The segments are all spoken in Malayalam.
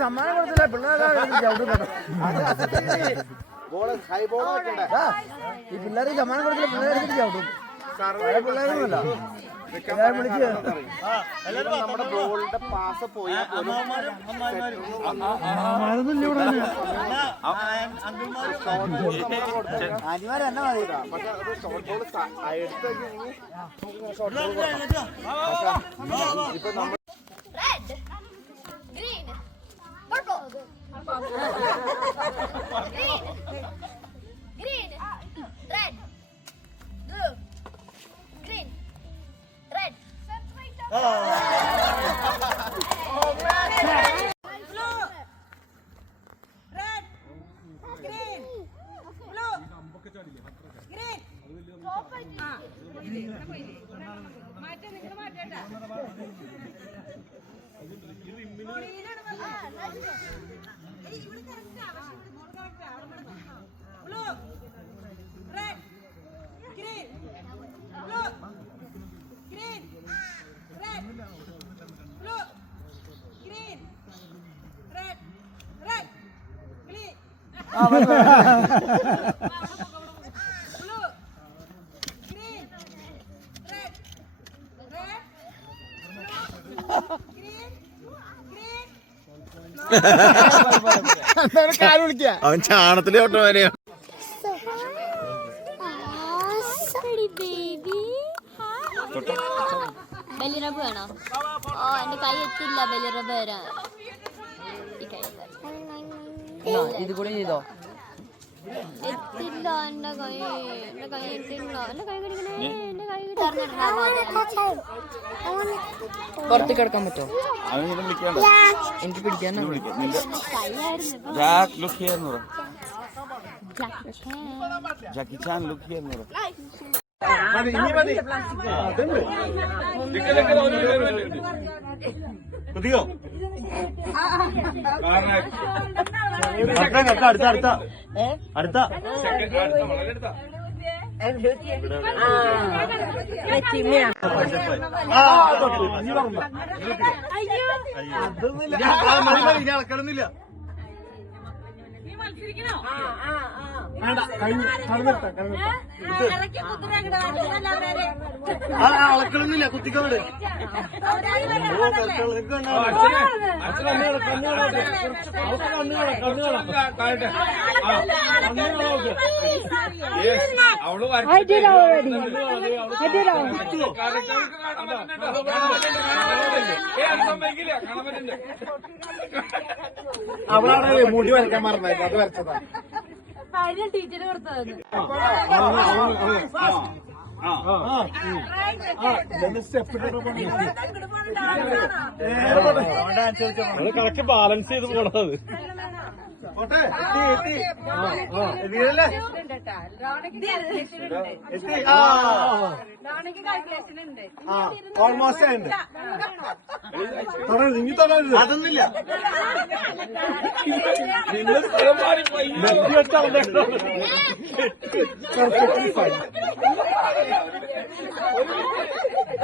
സമ്മാനം കൊടുത്തില്ല പിള്ളേരെ ഈ പിള്ളേർക്ക് സമ്മാനം കൊടുത്തില്ല പിള്ളേരെ ചവിട്ടും പിള്ളേരൊന്നുമല്ല നമ്മുടെ ബോളിന്റെ പാസ് പോയാൽ അനിമാർ തന്നെ മതി പക്ഷെ അത് ഷോർട്ട് ബോൾ ഇപ്പൊ നമ്മൾ അവൻ ചാണത്തില് ഓട്ടോ വരെയോ ബലിറബ് വേണോ? ഓ എന്റെ കൈ എത്തില്ല ബലിറബ് വരാൻ. ഇത് കൂടി ചെയ്തോ എത്തില്ല എന്റെ കൈ എത്തില്ല. എന്റെ കൈ കടിക്കണേ. എന്റെ കൈ പുറത്ത് കിടക്കാൻ പറ്റുമോ? എനിക്ക് പിടിക്കാൻ ജാക്കി ചാൻ ലുക്ക് ചെയ്യാന്ന് പറ. കുതിയോ അടുത്ത അളക്കണമെന്നില്ല. അളക്കണമെന്നില്ല കുത്തിക്കോട് അവളാണ് മുടി വരയ്ക്കാൻ മറന്നായിരുന്നു, അത് വരച്ചതാ. ടീച്ചർ കൊടുത്തത് കറക്റ്റ് ബാലൻസ് ചെയ്ത് പോണത്. ഓൾമോസ്റ്റ് ഉണ്ട്. ഇനി തുടരുത്, അതൊന്നുമില്ല.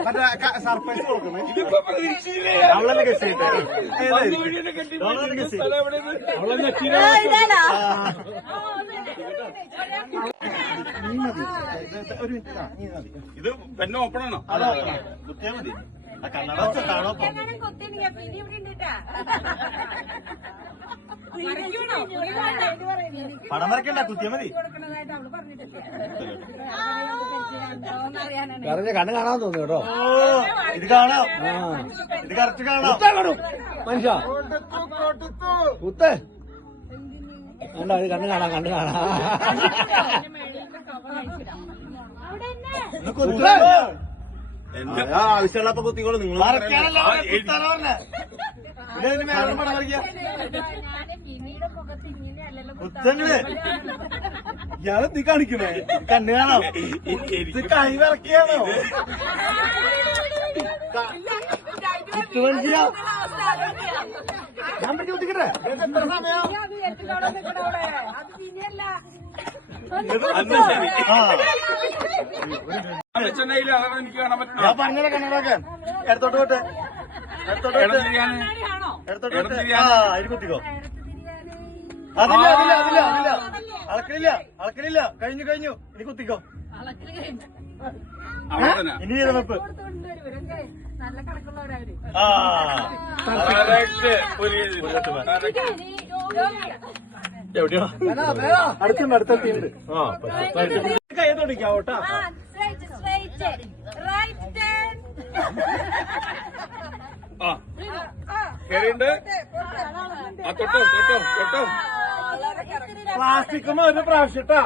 മറ്റേ സർപ്രൈസ് കൊടുക്കണേ. അവളെന്നെ ഗസ് ചെയ്യട്ടെ. ഇത് പെന്നെ ഓപ്പണാണോ? അതെ, കുത്തിയാ മതി. കണ്ണട കാണോ പടം വരക്കണ്ട, കുത്തിയാ മതി. കണ്ണ് കാണാൻ തോന്നുന്നു കേട്ടോ. ഇത് കാണാം, ഇത് കറക്റ്റ് കാണാം. മനുഷ്യ കുത്ത് വേണ്ട, ഇത് കണ്ണ് കാണാം, കണ്ണ് കാണാം. ആവശ്യമുള്ളപ്പോ കുത്തിക്കോളൂ. നിങ്ങൾ കുത്തങ്ങള് ഇയാള് നീ കാണിക്കണേ, കണ്ണ് കാണാം. ഇത് കൈ വിറക്കിയാണോ? കുത്തു മനസ്സിലാ ഞാൻ പിടിച്ച് കുത്തിക്കട്ടെ. ഞാൻ പറഞ്ഞത് കണ്ണടാക്കാൻ എടുത്തോട്ട് പോട്ടെ, എടുത്തോട്ട് എടുത്തോട്ട് അതിന് കുത്തിക്കോ. അതില്ല അതില്ല അതില്ല അതില്ല അളക്കലില്ല അളക്കലില്ല, കഴിഞ്ഞു കഴിഞ്ഞു, ഇനി കുത്തിക്കോ. ഇനി ചെയ്ത വെപ്പ്. എവിടെയോ അടുത്തുണ്ട്, അടുത്തെത്തിയുണ്ട്. കൈ തൊടിക്കാവോട്ടാ. പ്ലാസ്റ്റിക്കുമ്പോ ഒരു പ്രാവശ്യം ഇട്ടാ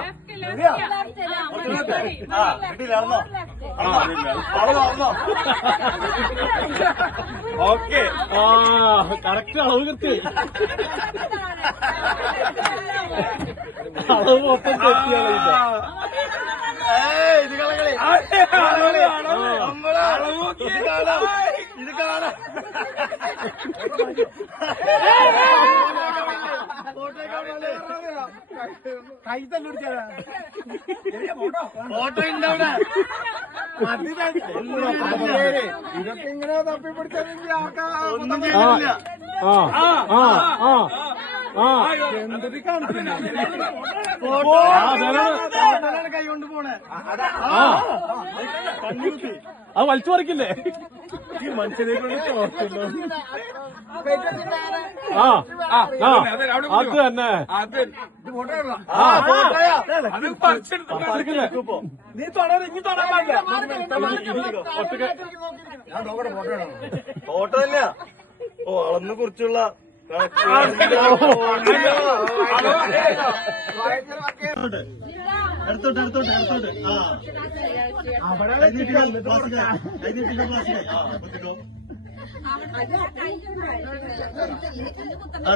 ഓക്കെ. കറക്റ്റ് അളവ് കൃത്യ അളവ് മൊത്തം തെറ്റിയാണ്. ഇത് കളകളി, ഇത് കാണാം, ഇത് കാണാം. കൈ തല്ലുടിച്ചാ ഫോട്ടോ ഉണ്ട് അവിടെ. ഇതൊക്കെ ഇങ്ങനെ തപ്പിപ്പിടിച്ചെങ്കിൽ ഒന്നും ചെയ്തില്ല. എന്തൊരു കാണിക്കുന്നു കൈ കൊണ്ട് പോണേ. കണ്ണുകുത്തി അത് വലിച്ചു പറിക്കില്ലേ ഈ മനുഷ്യനെ കൊണ്ട് തോന്നുന്നു. അത് തന്നെ നീ തൊടാൻ ഇനി തൊടാൻ പാടില്ല. ഫോട്ടോ ഇല്ല. ഓ അളന്ന് കുറിച്ചുള്ള എടുത്തോട്ട് എടുത്തോട്ട് എടുത്തോട്ട്. അവിടെ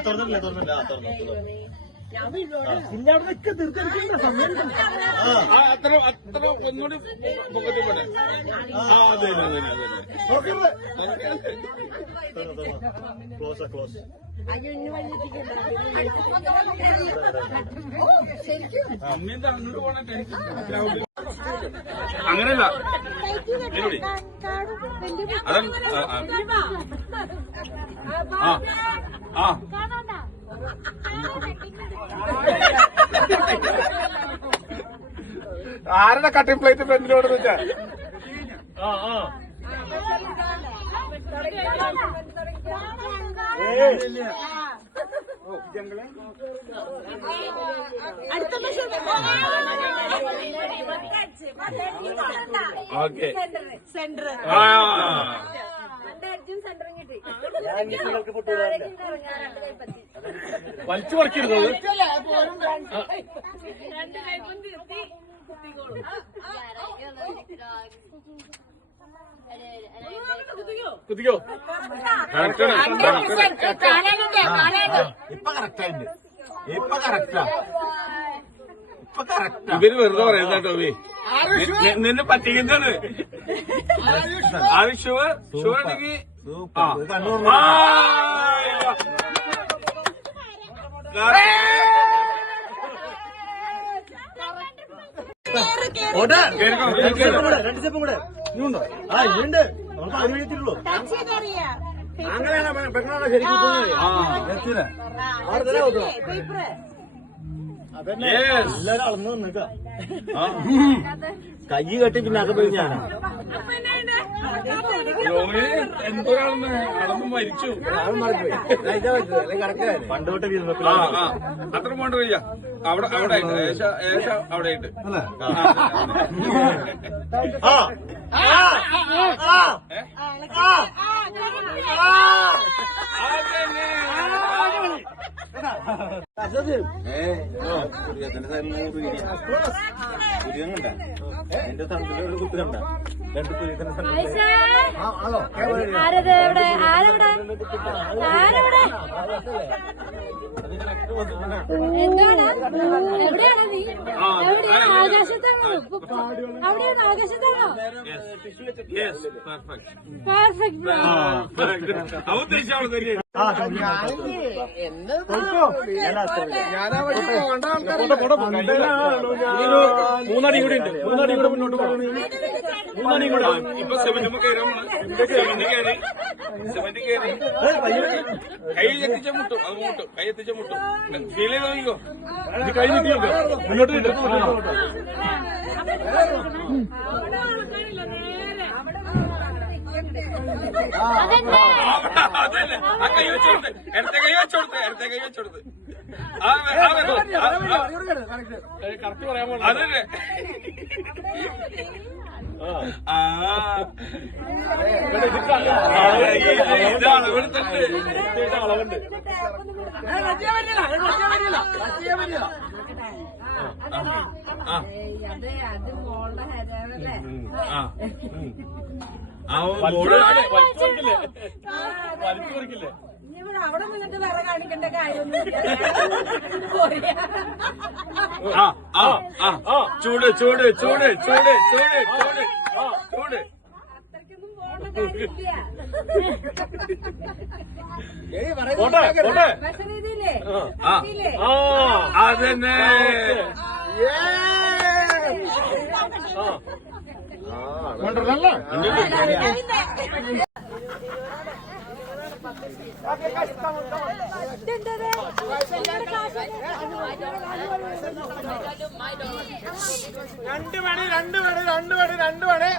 തുറന്നിട്ടില്ല തുറന്നില്ല. പിന്നെ അവിടെ നിൽക്ക തീർച്ചയായിട്ടും സമയം അത്ര ഒന്നുകൂടി പൊക്കത്തിൽ പോട്ടെ. Close close. അങ്ങനെയല്ല ആരുടെ കട്ടിംഗ് പ്ലേറ്റ് ഫ്രണ്ടിലോട്ട് വെച്ചാ ഓക്കെ. വലിച്ചു പറിക്കരുത്. കുത്തിക്കോ. ഇപ്പൊ കറക്റ്റായിട്ട് ഇപ്പൊ കറക്റ്റാ. ഇവര് വെറുതെ പറയുന്നത് കേട്ടോ. നിന്നെ പറ്റിക്കുന്നതാണ്. അത് ഷുവർ ഷുവർ ഉണ്ടെങ്കിൽ രണ്ട് സ്റ്റെപ്പും കൂടെ ഇനിയുണ്ടോ? ആ ഇനിയുണ്ട്. നമുക്ക് അതിന് വേണ്ടിയിട്ടുള്ളൂ. അങ്ങനെയാണ് പെണ്ണാണോ ശരിക്കും അതന്നെ എല്ലാരും അളന്നു നിന്നേക്കാം. കൈ കെട്ടി പിന്നെ അകത്ത് പോയി ഞാനാ എന്തൊരാളെന്ന് അളന്ന് മരിച്ചു. പണ്ട് തൊട്ട് അത്ര പോണ്ട വയ്യ. അവിടെ അവിടെ ആയിട്ട് ഏശ അവിടെ ആയിട്ട് എന്റെ തണ്ടിലൊരു കുത്ത് കണ്ട രണ്ട് പുലിയത്തിന്റെ ആരത് എവിടെ ആരെവിടെ ആരെവിടെ എന്താണ് എവിടെയാണ് നീ എവിടെയാണ് ആകാശത്താണോ അവിടെയാണ് ആകാശത്താണോ പെർഫെക്റ്റ് മൂന്നടി കൂടി ഉണ്ട്, മൂന്നടി കൂടെ മുന്നോട്ട് പോകണം. മൂന്നടി കൂടെ ഇപ്പൊ സെവന്റ് കയറി കൈ എത്തിച്ച മുട്ടും, അത് മുട്ടും, കൈ എത്തിച്ച മുട്ടും. ഫീൽ ചെയ്ത് നോക്കിക്കോ. കൈ നീക്കി മുന്നോട്ട് കിട്ടും. അതല്ലേ ആ കൈ വെച്ചോടുത്ത്, ഇടത്തെ കൈ വെച്ചോടുത്ത്, ഇടത്തെ കൈ വെച്ചോടുത്ത്. കറക്റ്റ് പറയാൻ പോകണം. അതല്ലേ ഇത് അളവെടുത്തിട്ട് അളവുണ്ട്. വലിക്കില്ലേ അവിടെ നിന്നിട്ട് വേറെ കാണിക്കേണ്ട കാര്യമൊന്നും ചൂട് ചൂട് ചൂട് ചൂട് ചൂട് ചൂട് ചൂട്. അത്രയ്ക്കൊന്നും പോകേണ്ട കാര്യമില്ല. ഭക്ഷണ രീതിയില്ലേ അതന്നെ രണ്ട് മണി രണ്ട് മണി രണ്ട് മണി രണ്ട് മണി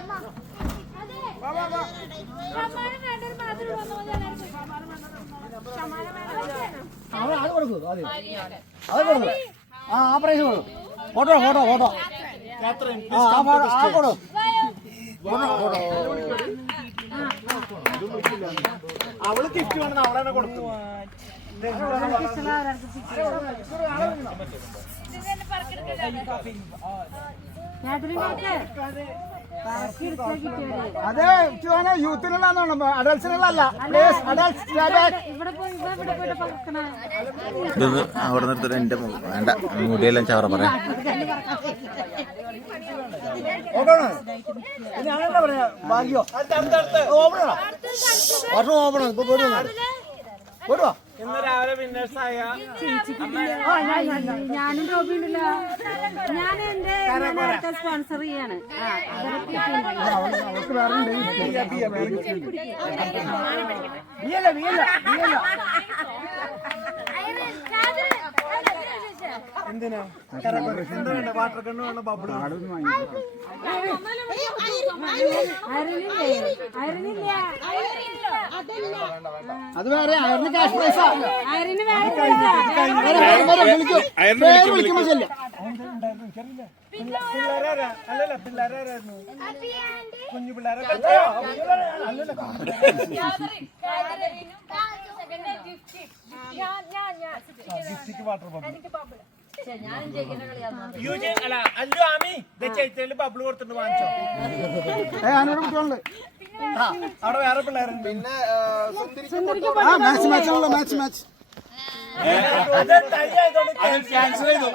അത് കൊടുക്കൂ ആദ്യം അത് കൊടുക്കൂ ആ പ്രൈസ് കൊടുക്കും ഫോട്ടോ ഫോട്ടോ ഫോട്ടോ കൊടുക്കും അവള് ഗിഫ്റ്റ് വേണമെന്ന് അവളെ തന്നെ കൊടുത്തു. അതെ യൂത്തിനുള്ളതാണ്, അഡൽസിനുള്ളല്ല. അവിടെ നിർത്തിട്ട് എന്റെ വേണ്ട മുടിയെല്ലാം ചവറ പറയാം. ഞാനെന്താ പറയാ ഭാഗ്യോ ഓപ്പണാ വർഷം ഓപ്പണാ ഇപ്പൊ പോരുവാ പോരുവാ. ഇന്ന് രാവിലെ വിന്നേഴ്സായ ഞാനും ജോബി ഉണ്ടല്ലോ. ഞാൻ എന്റെ സ്പോൺസർ ചെയ്യാണ്. അവർക്ക് വേറെ എന്തിനാ വാട്ടർ കണ്ണ് വേണ്ട ബബിൾ അത് വേറെ അയറിന് ക്യാഷ് പ്രൈസാ. വിളിക്കുമ്പോ ചെല്ല അല്ലല്ല പിള്ളേരായിരുന്നു കുഞ്ഞു പിള്ളേരെ അല്ലല്ല ഗിഫ്റ്റിക്ക് വാട്ടർ ബബിൾ അല്ലു ആമി ചേച്ചിയില് ബബിൾ കൊടുത്തിട്ട് വാങ്ങിച്ചോ. ഞാനോട് കുട്ടികളുണ്ട് അവിടെ വേറെ പിള്ളേരുണ്ട്. പിന്നെ മാച്ച് മാച്ചുള്ള മാച്ച് മാച്ച് ക്യാൻസൽ ചെയ്തു.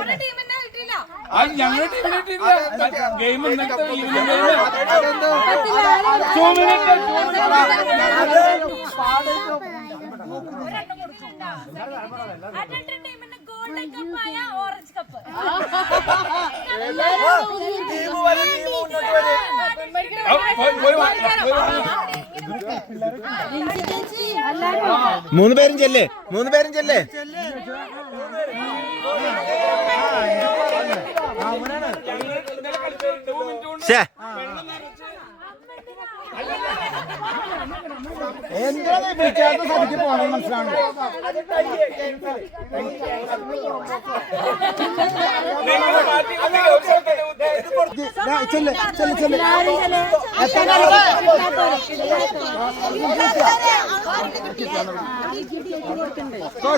ഞങ്ങളുടെ ടീമിലിട്ടില്ല ഗെയിം ഓറഞ്ച് കപ്പ് മൂന്ന് പേരും ചെല്ലേ, മൂന്ന് പേരും ചെല്ലേ. എന്താണ് വിളിക്കാത്ത സഭയ്ക്ക് പോകണം മനസ്സിലാണ്. ചെല്ല് ചെല്ല് ചെല്ല്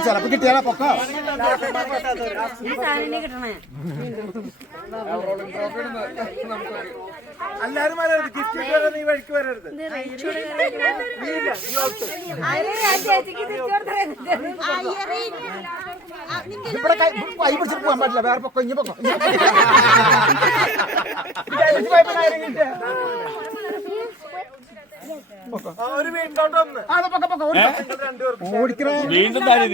ചിലപ്പോ കിട്ടിയാലോ പൊക്കോ. എല്ലാരും വരരുത്, ഗിഫ്റ്റ് കിട്ടുക, നീ വഴിക്ക് വരരുത്. ഇവിടെ കൈ പിടിച്ചിട്ട് പോകാൻ പാടില്ല, വേറെ പൊക്കോ, ഇനി പൊക്കോ. ഒരു വീണ്ടോട്ട് വന്ന് ഓടിക്കണേ. വീണ്ടും താഴെ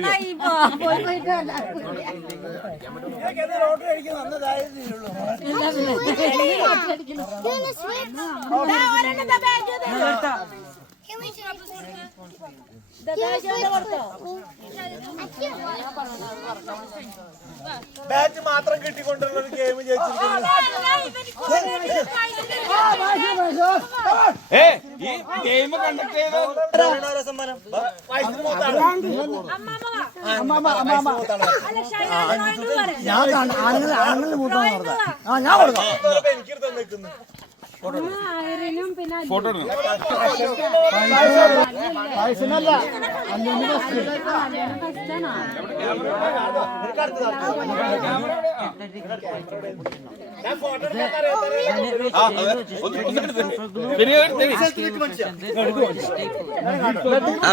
റോഡ് കഴിക്കുന്ന നന്നതായതേയുള്ളൂ. ബാറ്റ് മാത്രം കിട്ടിക്കൊണ്ടുള്ള ഒരു ഗെയിം ജയിച്ചിരിക്കുന്നു. ഈ ഗെയിം കണ്ടക്ട് ചെയ്ത എനിക്ക് തന്നിരിക്കുന്നു. ഫോട്ടോ എടുക്കണം.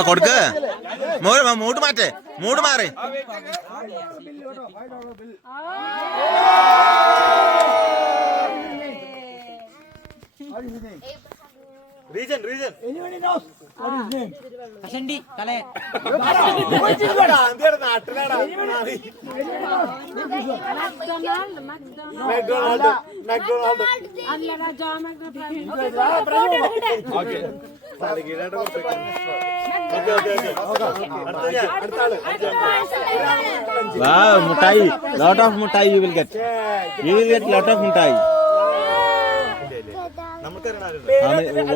കൊടുക്ക്. മൂട് മാറ്റേ, മൂട് മാറി. റീജൻ റീജൻ നാട്ടിലാടാ Wow, mutai. Lot of mutai you will get. You will get lot of mutai.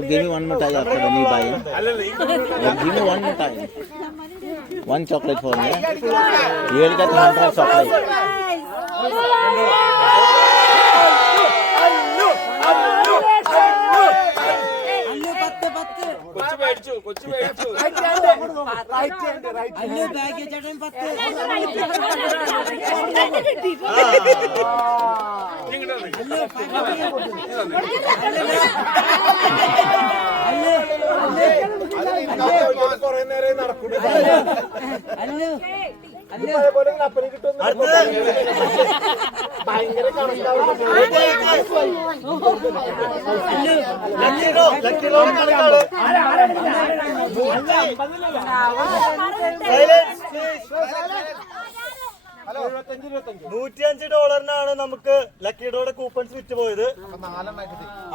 Give me one mutai after when you buy. Give me one mutai. One chocolate for me. You will get 100 chocolate. കൊച്ചു മേടിച്ചു. കൊറേ നേരം നടക്കുന്നു. അപ്പനെ കിട്ടുന്ന ഭയങ്കര $105 നമുക്ക് ലക്കി ഡ്രോയുടെ കൂപ്പൺസ് വിറ്റ് പോയത്.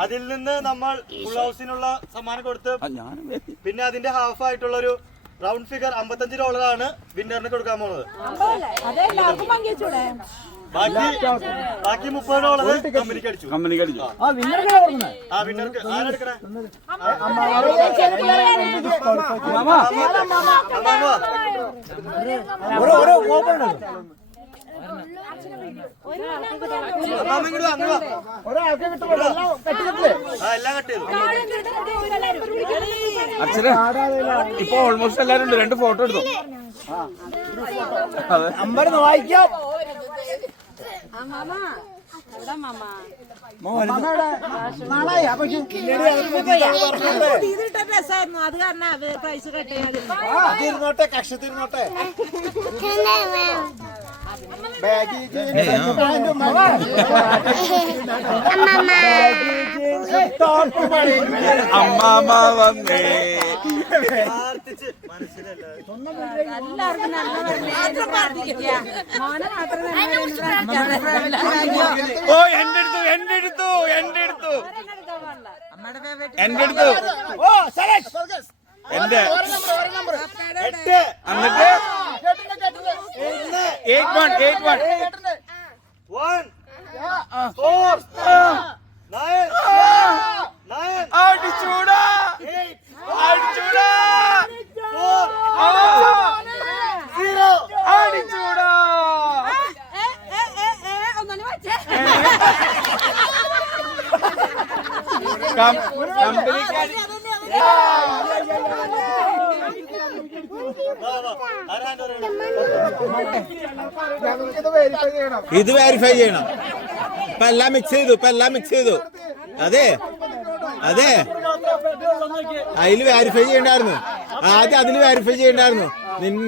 അതിൽ നിന്ന് നമ്മൾ ഫുൾ ഹൗസിനുള്ള സമ്മാനം കൊടുത്ത് പിന്നെ അതിന്റെ ഹാഫ് ആയിട്ടുള്ള ഒരു റൗണ്ട് ഫിഗർ $55 വിന്നറിന് കൊടുക്കാൻ പോകുന്നത്. ബാക്കി $30 കമ്പനിക്ക് അടിച്ചു. ആ വിന്നർക്ക് ആരെടുക്കണേ? എല്ലാം കട്ട് ചെയ്തു. അച്ഛന് ഇപ്പൊ ഓൾമോസ്റ്റ് എല്ലാരും ഉണ്ട്. 2 ഫോട്ടോ എടുത്തു. അമ്പരന്ന് വായിക്കാം. നാളായി അപ്പൊ അത് കാരണം പ്രൈസ് കട്ട് ചെയ്യാതെ തിരുന്നോട്ടെ, കക്ഷ തിരുന്നോട്ടെ. അമ്മാമ വന്നേ. എല്ലാവർക്കും ഓ എന്റെ എടുത്തു. ഓ സലേഷ് എന്റെ എട്ട് എന്നിട്ട് 81 അടിച്ചൂടാ. ഇത് വെരിഫൈ ചെയ്യണം. ഇപ്പൊ എല്ലാം മിക്സ് ചെയ്തു. അതെ അതിൽ വെരിഫൈ ചെയ്യണ്ടായിരുന്നു. ആദ്യം അതിൽ വെരിഫൈ ചെയ്യണ്ടായിരുന്നു.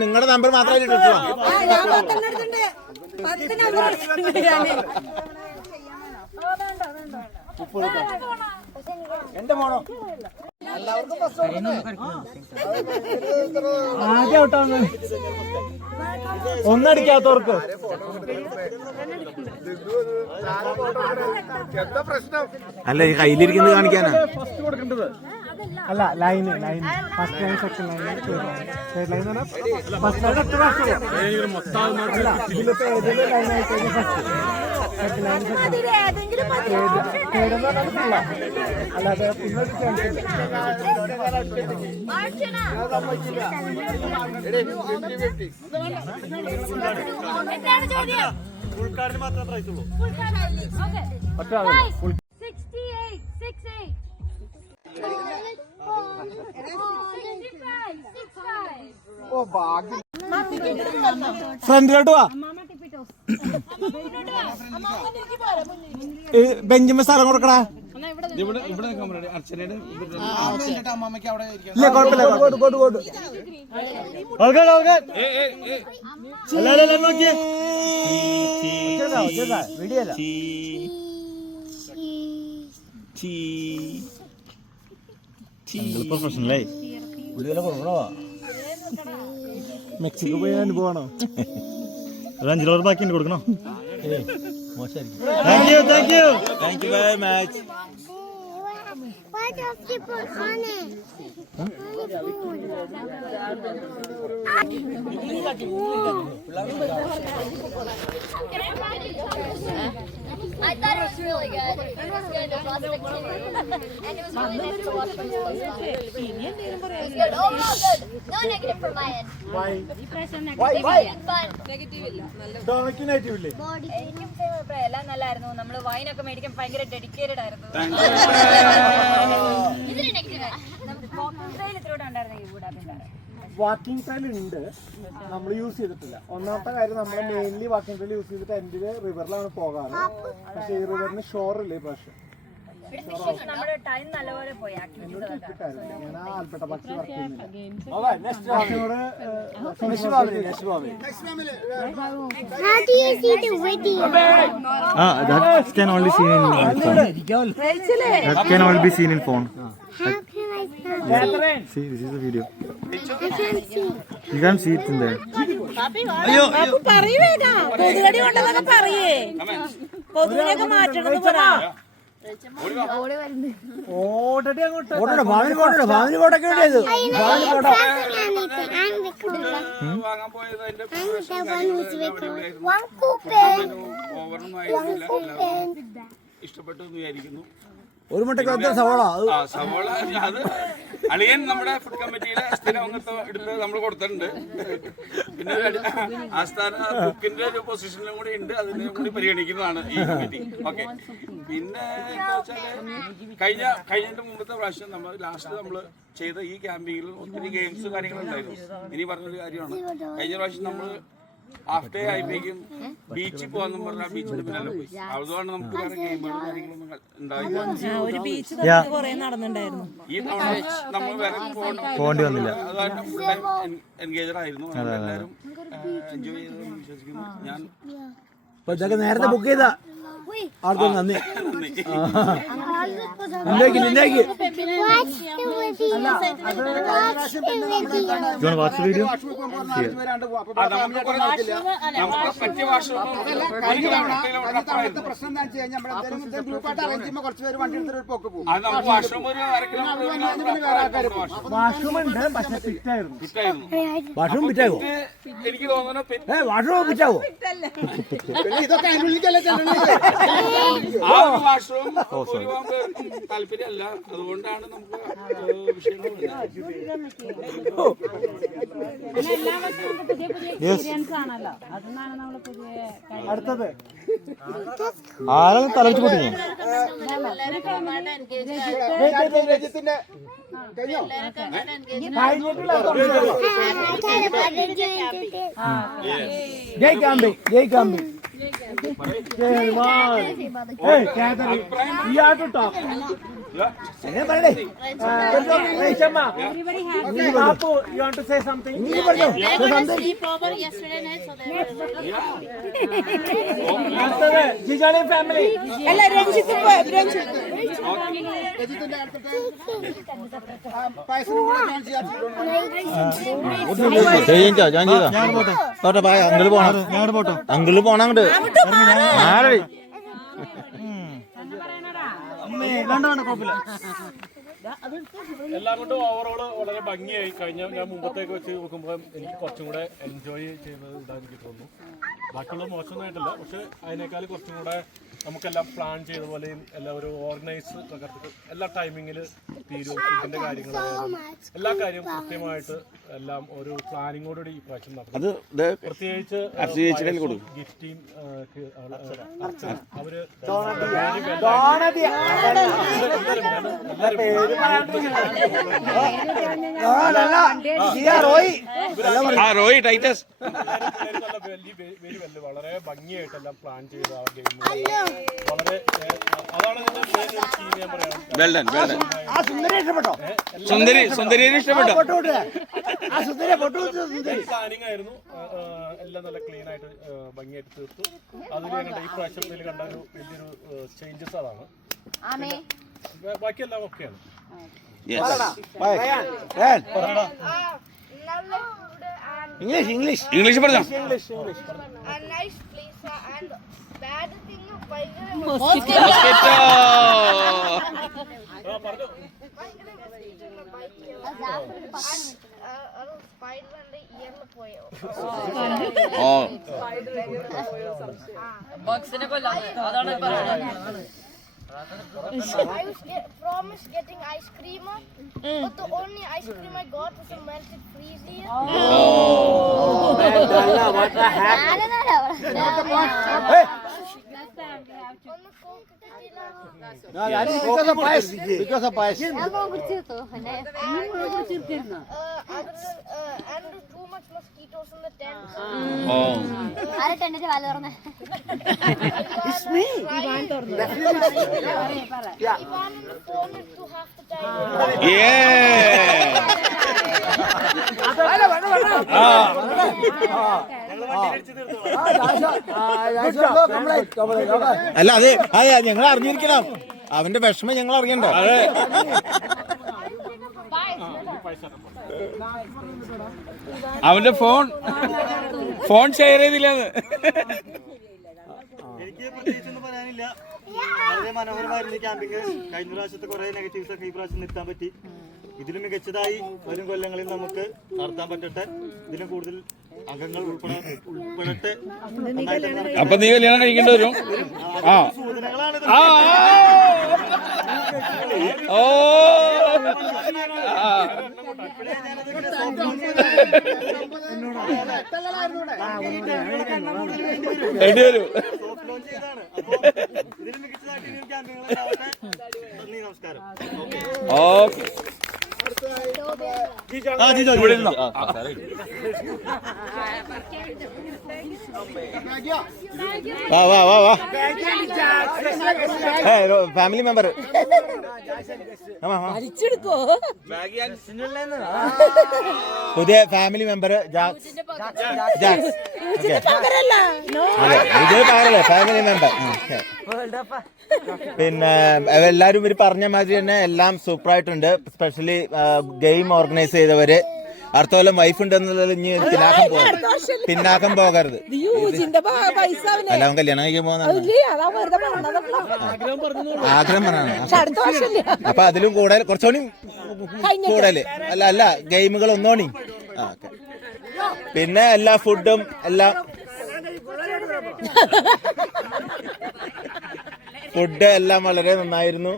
നിങ്ങളുടെ നമ്പർ മാത്രമായിട്ട് ഇട്ടോ. എന്റെ മോണോ ആദ്യം ഔട്ടാണ്. ഒന്നടിക്കാത്തവർക്ക് അല്ല ഈ കയ്യിലിരിക്കുന്നത് കാണിക്കാനാ. ഫസ്റ്റ് കൊടുക്കേണ്ടത് അല്ല line first line second line third line first line ഒറ്റ പ്രാവശ്യം ഇതിലിപ്പോ ഏതെങ്കിലും ലൈൻ ആയിട്ട് ഫസ്റ്റ് സെക്കൻഡ് ലൈൻ തേർഡ് എന്ന് പറഞ്ഞാൽ അല്ലാതെ പിന്നെ ചാൻസ് ഇല്ല. ഫുൾ കാർഡിന് മാത്രമേ പ്രൈസ് ഉള്ളൂ. ഓ ഭാഗ്യം. ഫ്രണ്ടിലോട്ട് വാ. ബെഞ്ചിന് സ്ഥലം കൊടുക്കടാ. ഇല്ല കുഴപ്പമില്ല. എല്ലാവരും നോക്കിയേ. പ്രൊഫഷണലായി മെക്സിക്കോ പോയ അനുഭവമാണോ? ഒരു $5 ബാക്കിയുണ്ട് കൊടുക്കണോ? മോശമായിരിക്കും. Thank you thank you very much. Why don't you put honey? I thought it was really good. It was good. It was plastic too. And it was really nice to watch from close. It was good. Overall good. No negative for my end. Why? Fun. Negative എനിക്കും എല്ലാം നല്ലായിരുന്നു. നമ്മള് വൈനൊക്കെ മേടിക്കാൻ ഭയങ്കര ഡെഡിക്കേറ്റഡ് ആയിരുന്നു. Isn't it negative? Walking trail ഉണ്ട്, നമ്മൾ യൂസ് ചെയ്തിട്ടില്ല. ഒന്നാമത്തെ കാര്യം നമ്മൾ മെയിൻലി വാക്കിംഗ് ട്രെയിൽ യൂസ് ചെയ്തിട്ട് എൻ്റെ റിവറിലാണ് പോകാറ്. പക്ഷെ ഈ റിവറിന് ഷോറില്ല ഈ പ്രാവശ്യം. നമ്മുടെ ടൈം നല്ലപോലെ പോയി. ഞാൻ ആ ആൽപ്പെട്ട പക്ഷി വർക്ക് ചെയ്യുന്നില്ല. How do you see the video? That can only seen in phone. That can only be seen in phone. How can I see? See, this is the video. I can't see. You can't see it in there. പറയുവേഗം കൊതുകടി കൊണ്ടതൊക്കെ പറയേ. കൊതുകിനൊക്കെ മാറ്റണമെന്ന് പറ. ഓടടി അങ്ങോട്ട് I'm the one who's recording. One coupon. ഇഷ്ടപ്പെട്ടു എന്ന് വിചാരിക്കുന്നു. ഒരു മുട്ടക്ക് സവാള സവാള അത് അളിയൻ നമ്മുടെ ഫുഡ് കമ്മിറ്റിയിലെ സ്ഥിരം അംഗത്വം എടുത്ത് നമ്മൾ കൊടുത്തിട്ടുണ്ട്. പിന്നെ ആസ്ഥാന ബുക്കിന്റെ ഒരു പൊസിഷനിലും കൂടി ഉണ്ട്, അതിനെ കൂടി പരിഗണിക്കുന്നതാണ് ഈ കമ്മിറ്റി. ഓക്കെ. പിന്നെ എന്താ വെച്ചാല് കഴിഞ്ഞതിന്റെ മുമ്പത്തെ പ്രാവശ്യം ലാസ്റ്റ് നമ്മൾ ചെയ്ത ഈ ക്യാമ്പിങ്ങിൽ ഒത്തിരി ഗെയിംസ് കാര്യങ്ങളുണ്ടായിരുന്നു. ഇനി പറഞ്ഞൊരു കാര്യമാണ്, കഴിഞ്ഞ പ്രാവശ്യം നമ്മൾ ഹാഫ് ഡേ ആയപ്പോഴേക്കും ബീച്ചിൽ പോകാന്ന് പറഞ്ഞാൽ ബീച്ചിന്റെ പിന്നാലെ പോയി. അതുകൊണ്ട് നമുക്ക് വേറെ ഗെയിമുകളും കാര്യങ്ങളൊന്നും ഉണ്ടായില്ല. ഈ തവണ നമ്മൾ വേറെ പോകേണ്ടി വന്നില്ല. അതായത് എൻഗേജഡ് ആയിരുന്നു. എല്ലാവരും എൻജോയ് ചെയ്തെന്ന് വിശ്വസിക്കുന്നു. ഞാൻ ഇതൊക്കെ നേരത്തെ ബുക്ക് ചെയ്താ ആർക്കും നന്ദി. Watch the video. Watch the video. You want to watch the video? നമുക്ക് പറ്റിയ വാഷ്റൂം പ്രശ്നം എന്താ വെച്ച് കഴിഞ്ഞാൽ നമ്മളെന്തായാലും ഗ്രൂപ്പായിട്ട് അറേഞ്ച് ചെയ്യുമ്പോൾ കുറച്ച് പേര് വണ്ടി എടുത്തിട്ട് പോക്ക് പോകും. അത് നമുക്ക് വാഷ്റൂം ഒരു അര കിലോമീറ്റർ വാഷ്റൂം ഉണ്ട്, പക്ഷെ ഫിറ്റായിരുന്നു. വാഷ്റൂം പിറ്റാവോ? എനിക്ക് തോന്നുന്നു വാഷ്റൂം പിറ്റാവോ? ഇതൊക്കെ അതിനുള്ളിലേക്കല്ലേ ചെല്ലണത്. ആ ഒരു വാഷ്റൂം ഭൂരിഭാഗം പേർക്കും താല്പര്യമല്ല. അതുകൊണ്ടാണ് നമുക്ക് വിഷയങ്ങൾ എല്ലാ വർഷവും നമുക്ക് പുതിയ പുതിയ എക്സ്പീരിയൻസ് ആണല്ലോ. അതെന്നാണ് നമ്മള് പുതിയ കാര്യം. അടുത്തത് ആരെങ്കിലും തലവെച്ച് പൊട്ടിഞ്ഞു ജയിക്കാമ്പി ജയിക്കാമ്പി Bapu, you want to say something? Sleep over yesterday night, so they അടുത്തത് ജിജാളി ഫാമിലി അങ്കിള് പോണം അങ്കിള് പോണം അങ്ങോട്ട് ആരടി എല്ലാം കൊണ്ടും ഓവറോള് വളരെ ഭംഗിയായി. കഴിഞ്ഞ ഞാൻ മുമ്പത്തേക്ക് വെച്ച് നോക്കുമ്പോൾ എനിക്ക് കുറച്ചും കൂടെ എൻജോയ് ചെയ്യുന്നത് ഇതാണ് എനിക്ക് തോന്നുന്നു. ബാക്കിയുള്ളത് മോശമൊന്നായിട്ടില്ല, പക്ഷെ അതിനേക്കാൾ കുറച്ചും കൂടെ നമുക്കെല്ലാം പ്ലാൻ ചെയ്ത പോലെയും എല്ലാം ഒരു ഓർഗനൈസ് എല്ലാ ടൈമിങ്ങിൽ തീരും. ഫുഡിന്റെ കാര്യങ്ങളായാലും എല്ലാ കാര്യവും കൃത്യമായിട്ട് എല്ലാം ഒരു പ്ലാനിങ്ങോടുകൂടി ഈ പ്രാവശ്യം നടന്നു. പ്രത്യേകിച്ച് ഗിഫ്റ്റ് ടീം അവര് റോയി ടൈറ്റസ് വളരെ ഭംഗിയായിട്ടെല്ലാം പ്ലാൻ ചെയ്ത ആ ഗെയിം വളരെ അതാണ് ഞാൻ പറയാം. സുന്ദരിയെ ഇഷ്ടപ്പെട്ടോ? പ്ലാനിങ് ആയിരുന്നു. എല്ലാം നല്ല ക്ലീൻ ആയിട്ട് ഭംഗിയായിട്ട് തീർത്തു. അതിൽ ഞങ്ങളുടെ ഈ പ്രാവശ്യത്തിൽ കണ്ട ഒരു വലിയൊരു ചേഞ്ചസ് അതാണ്. ബാക്കിയെല്ലാം ഓക്കെയാണ്. ഇംഗ്ലീഷ് പറഞ്ഞോ? I was promised getting ice cream, but the only ice cream I got was a melted freezy. What the heck? No, that's because of ice. Because of ice. And too much mosquitoes in the tent. It's me. Ivan phone it to half the time. അല്ല അതെ അതെ ഞങ്ങൾ അറിഞ്ഞിരിക്കണം. അവന്റെ വിഷമം ഞങ്ങൾ അറിയണ്ടോ? അവന്റെ ഫോൺ ഷെയർ ചെയ്തില്ലെന്ന്. എനിക്ക് പ്രത്യേകിച്ചൊന്നും പറയാനില്ല. വളരെ മനോഹരമായിരുന്നു ക്യാമ്പിങ്. കഴിഞ്ഞ പ്രാവശ്യത്തെ കുറെ നെഗറ്റീവ്സ് ഒക്കെ ഈ പ്രാവശ്യം നിർത്താൻ പറ്റി. ഇതിലും മികച്ചതായി വരും കൊല്ലങ്ങളിൽ നമുക്ക് നടത്താൻ പറ്റട്ടെ. ഇതിലും കൂടുതൽ അംഗങ്ങൾ ഉൾപ്പെടട്ടെ. അപ്പൊ നീ കല്യാണം കഴിക്കേണ്ടി വരും. സൂചനകളാണ്. ഓ വേണ്ടി വരും. ഇതിലും മികച്ചതായിട്ട് ക്യാമ്പുകൾ. നന്ദി, നമസ്കാരം. ഓക്കെ വാ വാ വാ വാ ഫാമിലി മെമ്പർ പുതിയ ഫാമിലി മെമ്പർ ജാക്സ് വിജയ് പകരല്ലേ ഫാമിലി മെമ്പർ. പിന്നെ എല്ലാരും ഇവര് പറഞ്ഞ മാതിരി തന്നെ എല്ലാം സൂപ്പറായിട്ടുണ്ട്. സ്പെഷ്യലി ഗെയിം ഓർഗനൈസ് ചെയ്തവര്. അടുത്ത കൊല്ലം വൈഫ് ഉണ്ടെന്നുള്ളത് ഇനി പിന്നാക്കം പോകരുത്. എല്ലാം കല്യാണം കഴിക്കാൻ പോകുന്ന ആഗ്രഹം പറഞ്ഞാണ്. അപ്പൊ അതിലും കൂടുതൽ കുറച്ചുകൂടി കൂടുതൽ അല്ല ഗെയിമുകൾ ഒന്നോണി. പിന്നെ എല്ലാ ഫുഡും എല്ലാം ഫുഡ് എല്ലാം വളരെ നന്നായിരുന്നു.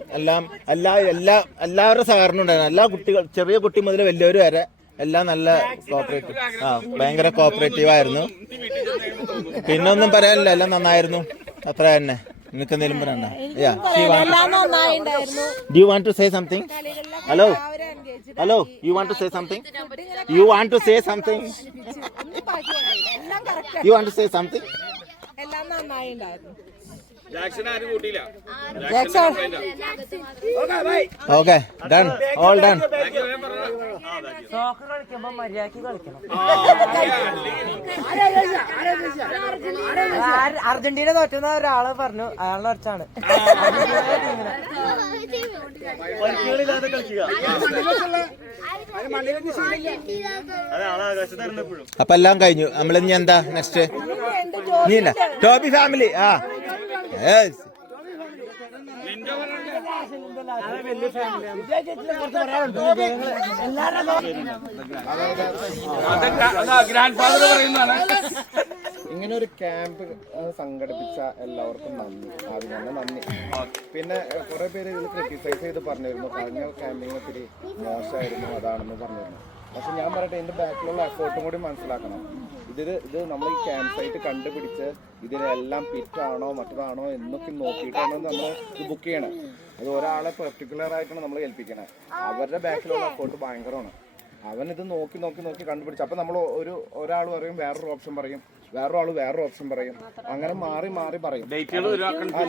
എല്ലാവരുടെ സഹകരണം ഉണ്ടായിരുന്നു. എല്ലാ കുട്ടികൾ ചെറിയ കുട്ടി മുതൽ വലിയവർ വരെ എല്ലാം നല്ല കോപ്പറേറ്റീവ്, ഭയങ്കര കോപ്പറേറ്റീവ് ആയിരുന്നു. പിന്നൊന്നും പറയാനില്ല, എല്ലാം നന്നായിരുന്നു. അത്ര തന്നെ. നിനക്ക് എന്തെങ്കിലും പറയണ്ട? Do you want to say something? Hello? Hello? You want to say something? You want to say something? You want to say something? എല്ലാം നന്നായിണ്ടായിരുന്നു. ജാക്സൺ ആരും കൂട്ടിയില്ല. Okay, done. All done. Argentina തോറ്റുന്ന ഒരാള് പറഞ്ഞു, അയാളുടെ കുറച്ചാണ്. പരിക്കുകളില്ലാതെ കളിക്കുക. അതെ, ആകാശത്തായിരുന്നു എപ്പോഴും. അപ്പൊ എല്ലാം കഴിഞ്ഞു. നമ്മളിനി എന്താ നെക്സ്റ്റ്? നീ ടോബി ഫാമിലി. ഗ്രാൻഡ് ഫാദർ പറയുന്നതാണ്. ഇങ്ങനെ ഒരു ക്യാമ്പ് സംഘടിപ്പിച്ച എല്ലാവർക്കും നന്ദി, ആദ്യം തന്നെ നന്ദി. പിന്നെ കുറെ പേര് ഇതിൽ ക്രിറ്റിസൈസ് ചെയ്ത് പറഞ്ഞിരുന്നു, കഴിഞ്ഞ ക്യാമ്പിങ് ഒത്തിരി മോശമായിരുന്നു, അതാണെന്ന് പറഞ്ഞിരുന്നു. പക്ഷെ ഞാൻ പറയട്ടെ, ഇതിന്റെ ബാക്കിലുള്ള എഫേർട്ടും കൂടി മനസ്സിലാക്കണം. ഇത് നമ്മൾ ഈ ക്യാമ്പ് സൈറ്റ് കണ്ടുപിടിച്ച് ഇതിലെല്ലാം ഫിറ്റാണോ മറ്റതാണോ എന്നൊക്കെ നോക്കിയിട്ടാണ് നമ്മൾ ഇത് ബുക്ക് ചെയ്യണത്. അത് ഒരാളെ പെർട്ടിക്കുലർ ആയിട്ടാണ് നമ്മൾ ഏൽപ്പിക്കണത്. അവരുടെ ബാക്കിലുള്ള എഫേർട്ട് ഭയങ്കരമാണ്. അവനിത് നോക്കി നോക്കി നോക്കി കണ്ടുപിടിച്ചു. അപ്പം നമ്മൾ ഒരാൾ പറയും, വേറൊരു ഓപ്ഷൻ പറയും, വേറൊരാൾ വേറൊരു ഓപ്ഷൻ പറയും, അങ്ങനെ മാറി മാറി പറയും.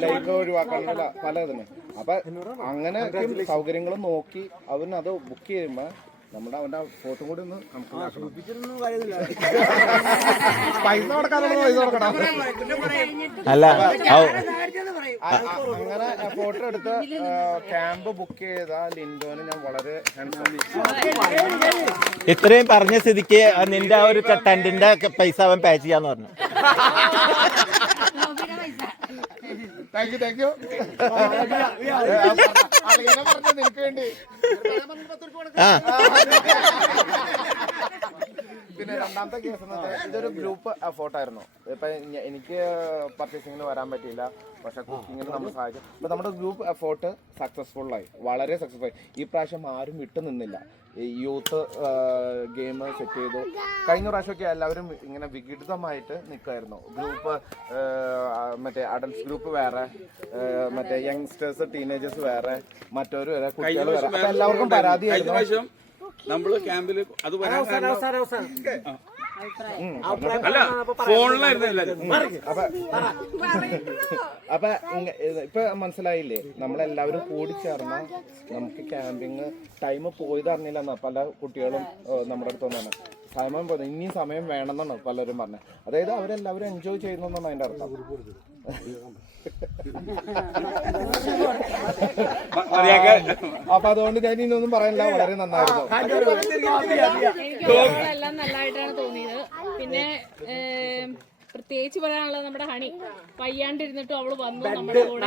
ലൈറ്റ് ഒഴിവാക്കാനുള്ള പലതിന്. അപ്പം അങ്ങനെ സൗകര്യങ്ങൾ നോക്കി അവനത് ബുക്ക് ചെയ്യുമ്പോൾ അവന്റെ ഫോട്ടോ കൂടി ഒന്ന് പൈസ കൊടുക്കണം. അല്ല, അങ്ങനെ ഫോട്ടോ എടുത്ത് ക്യാമ്പ് ബുക്ക് ചെയ്ത ലിൻഡോന് ഞാൻ വളരെ ഇത്രയും പറഞ്ഞ സ്ഥിതിക്ക് നിന്റെ ആ ഒരു ടെന്റിന്റെ പൈസ അവൻ പേ ചെയ്യാന്ന് പറഞ്ഞു. Thank you. പറഞ്ഞു നിനക്ക് വേണ്ടി. പിന്നെ രണ്ടാമത്തെ കേസ് എന്ന് വെച്ചാൽ ഇതൊരു ഗ്രൂപ്പ് എഫോർട്ടായിരുന്നു. ഇപ്പൊ എനിക്ക് പർച്ചേസിങ്ങിന് വരാൻ പറ്റിയില്ല, പക്ഷെ കുക്കിങ്ങിന് നമ്മൾ സഹായിച്ചു. അപ്പൊ നമ്മുടെ ഗ്രൂപ്പ് എഫോർട്ട് സക്സസ്ഫുള്ളായി, വളരെ സക്സസ്ഫുൾ. ഈ പ്രാവശ്യം ആരും വിട്ടു നിന്നില്ല. യൂത്ത് ഗെയിം സെറ്റ് ചെയ്തു. കഴിഞ്ഞ പ്രാവശ്യമൊക്കെ എല്ലാവരും ഇങ്ങനെ വിഘടിതമായിട്ട് നിൽക്കുമായിരുന്നു. ഗ്രൂപ്പ് മറ്റേ അഡൽട്സ് ഗ്രൂപ്പ് വേറെ, മറ്റേ യങ്സ്റ്റേഴ്സ് ടീനേജേഴ്സ് വേറെ, മറ്റൊരു വേറെ, കുട്ടികൾ വേറെ. അപ്പൊ എല്ലാവർക്കും പരാതിയായിരുന്നു. നമ്മള് ക്യാമ്പില് അത് അല്ല, ഫോണിലായിരുന്നു എല്ലാവരും. അപ്പൊ ഇപ്പൊ മനസ്സിലായില്ലേ, നമ്മളെല്ലാവരും കൂടി ചേർന്ന നമുക്ക് ക്യാമ്പിങ് ടൈം പോയത് അറിഞ്ഞില്ലെന്നാ പല കുട്ടികളും നമ്മുടെ അടുത്ത് വന്നാണ്. സമയം പോയത്, ഇനിയും സമയം വേണമെന്നാണ് പലരും പറഞ്ഞത്. അതായത് അവരെല്ലാവരും എൻജോയ് ചെയ്യുന്നതാണ് അതിന്റെ അർത്ഥം. അപ്പൊ അതുകൊണ്ട് ഞാൻ ഇനിയൊന്നും പറയാനില്ല, വളരെ നന്നായിരുന്നു. എല്ലാം നല്ലതായിട്ടാണ് തോന്നിയത്. പിന്നെ പ്രത്യേകിച്ച് പറയാനുള്ളത് നമ്മുടെ ഹണി വയ്യാണ്ടിരുന്നിട്ടും അവള് വന്നു നമ്മുടെ കൂടെ.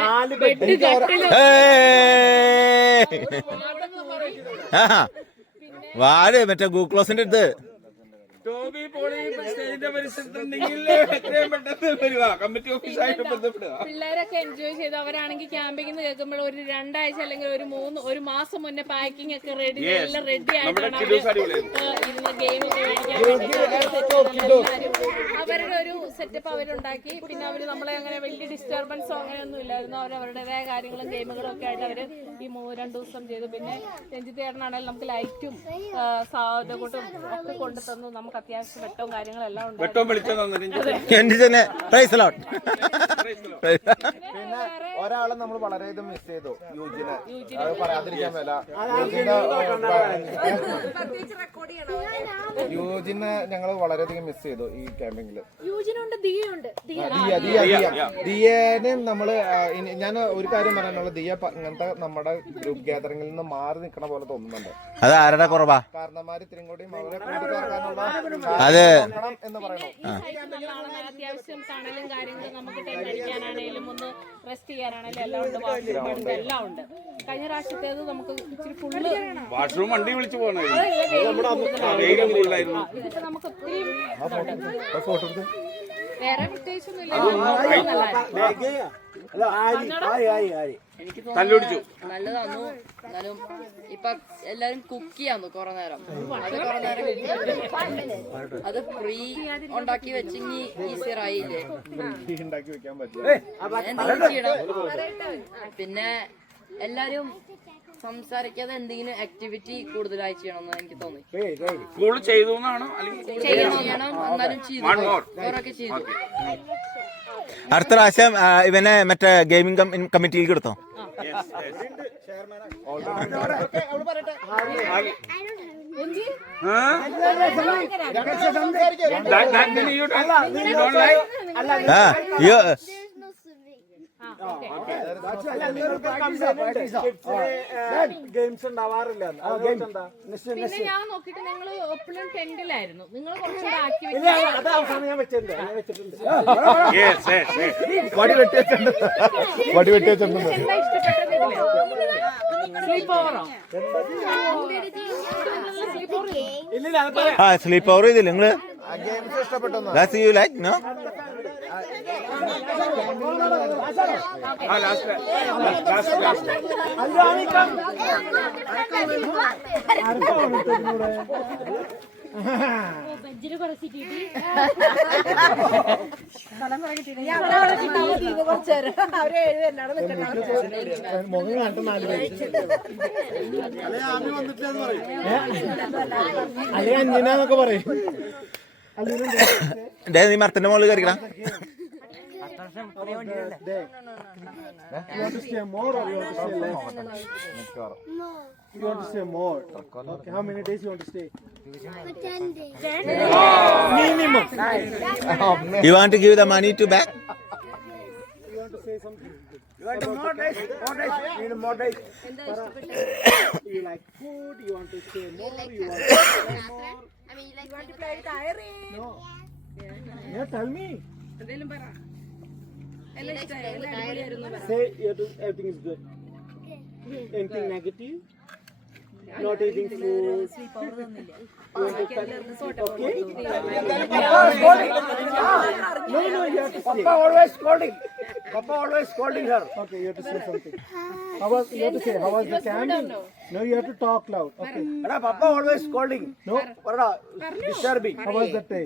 വാഴ മറ്റേ ഗൂക്ലോസിന്റെ അടുത്ത് ടോബി പോളി സ്റ്റേജിന്റെ പരിസരത്തുണ്ടെങ്കിൽ എത്രയും പെട്ടെന്ന് വരിക, കമ്മിറ്റി ഓഫീസായിട്ട് ബന്ധപ്പെടുക. പിള്ളേരൊക്കെ എൻജോയ് ചെയ്ത് അവരാണെങ്കിൽ ക്യാമ്പിംഗ് കേൾക്കുമ്പോൾ ഒരു 2 ആഴ്ച അല്ലെങ്കിൽ ഒരു മാസം മുന്നേ പാക്കിംഗ് ഒക്കെ റെഡി എല്ലാം റെഡി ആയിട്ടാണ് ഇരുന്ന് ഗെയിം ഒക്കെ അവരുടെ ഒരു സെറ്റപ്പ് അവരുണ്ടാക്കി. പിന്നെ അവര് നമ്മളെ അങ്ങനെ വലിയ ഡിസ്റ്റർബൻസോ അങ്ങനെയൊന്നും ഇല്ലായിരുന്നു. അവരവരുടേതായ കാര്യങ്ങളും ഗെയിമുകളും ഒക്കെ ആയിട്ട് അവര് ഈ 2 ദിവസം ചെയ്തു. പിന്നെ രഞ്ജിത്തേട്ടനാണെങ്കിൽ നമുക്ക് ലൈറ്റും കൊണ്ടും ഒക്കെ കൊണ്ടു തന്നു. നമുക്ക് അത്യാവശ്യം വെട്ടവും കാര്യങ്ങളെല്ലാം ഉണ്ട്. പിന്നെ ഒരാളെ നമ്മൾ വളരെയധികം മിസ് ചെയ്തു, യൂജിനെ. അത് പറയാതിരിക്കാൻ മേല. യൂജിനെ ഞങ്ങൾ വളരെയധികം മിസ് ചെയ്തു ഈ ക്യാമ്പിങ്ങില്. ദിയനെ നമ്മള് ഞാൻ ഒരു കാര്യം പറയാനുള്ളത്, ദിയ ഇങ്ങനത്തെ നമ്മുടെ ഗ്രൂപ്പ് ഗ്യാതറിംഗിൽ നിന്ന് മാറി നിൽക്കണ പോലെ തോന്നുന്നുണ്ട്. അത് ആരുടെ കുറവാ? കാരണന്മാര് ഇത്രയും കൂടി അവരെ കൂട്ടിച്ചേർക്കാനുള്ള അത് എന്ന് പറയണു. അത്യാവശ്യം തണലും കാര്യങ്ങളും നമുക്ക് ടെന്നടിക്കാനാണേലും ഒന്ന് റെസ്റ്റ് ചെയ്യാനാണേലും എല്ലാം ഉണ്ട്. എല്ലാം ഉണ്ട്. കഴിഞ്ഞ പ്രാവശ്യത്തേത് നമുക്ക് ഇച്ചിരി ഫുള്ള് വാഷ്റൂം വണ്ടി വിളിച്ചു പോകണ ഇതിപ്പോ നമുക്ക് ഒത്തിരി വേറെ പ്രത്യേകിച്ചൊന്നും ഇല്ല. എനിക്ക് തല്ലുപിടിച്ചു. നല്ലതാന്നു. എന്നാലും ഇപ്പൊ എല്ലാരും കുക്ക് ചെയ്യാന്നു കൊറേ നേരം. അത് കൊറേ നേരം അത് ഫ്രീ ഉണ്ടാക്കി വെച്ചെങ്കി ഈസിയറായില്ലേ. ഉണ്ടാക്കി വെക്കാൻ പറ്റില്ല. എന്തെങ്കിലും ചെയ്യണം. പിന്നെ എല്ലാരും സംസാരിക്കാതെ എന്തെങ്കിലും ആക്ടിവിറ്റി കൂടുതലായി ചെയ്യണമെന്ന് എനിക്ക് തോന്നി. സ്കൂൾ ചെയ്തു എന്നാണോ അല്ലെങ്കിൽ ചെയ്യണം എന്നാലും ചെയ്തു ഓരോക്കെ ചെയ്തു. അടുത്ത പ്രാവശ്യം ഇവനെ മറ്റേ ഗെയിമിംഗ് കമ്മിറ്റിയിലേക്ക് എടുത്തോ? ഗെയിംസ് ഉണ്ടാവാറില്ല. പിന്നെ ഞാൻ നോക്കിട്ട് നിങ്ങൾ എപ്പോഴും ടെന്റിലായിരുന്നു. നിങ്ങൾ കുറച്ചുകൂടെ ആക്കി അത് അവസാനം ഞാൻ വെച്ചിട്ടുണ്ട്. വടി വെട്ടി വെച്ചിട്ടുണ്ട്. എന്താ ഇഷ്ടപ്പെട്ടത്? സ്ലീപ്പ് ഓവറോ? സ്ലീപ്പ് ഓവർ ചെയ്തില്ല നിങ്ങള്? ഗെയിംസ് ഇഷ്ടപ്പെട്ടു. You like no? മുഖം കണ്ട 4 പേര് അല്ലെങ്കിൽ അഞ്ജനൊക്കെ പറയും. നീ മരത്തിന്റെ മുകളിൽ കയറിക്കണം. You want to stay more or you want to stay less? You want to stay more. Okay, how many days you want to stay? For 10 days. Minimum. You want to give the money to back? You want to say something? You want more days? Need more days. You like food? You want to stay more? You want to stay more? I mean, you want to play with Irene? No. Yeah, tell me. Say everything is good. Anything negative? Not eating food. Okay? No, you have to say. Papa always scolding her. Okay, you have to say something. You have to say, how was the camping? No, you have to talk loud. Okay. Papa always scolding. No? Disturbing. How was the day?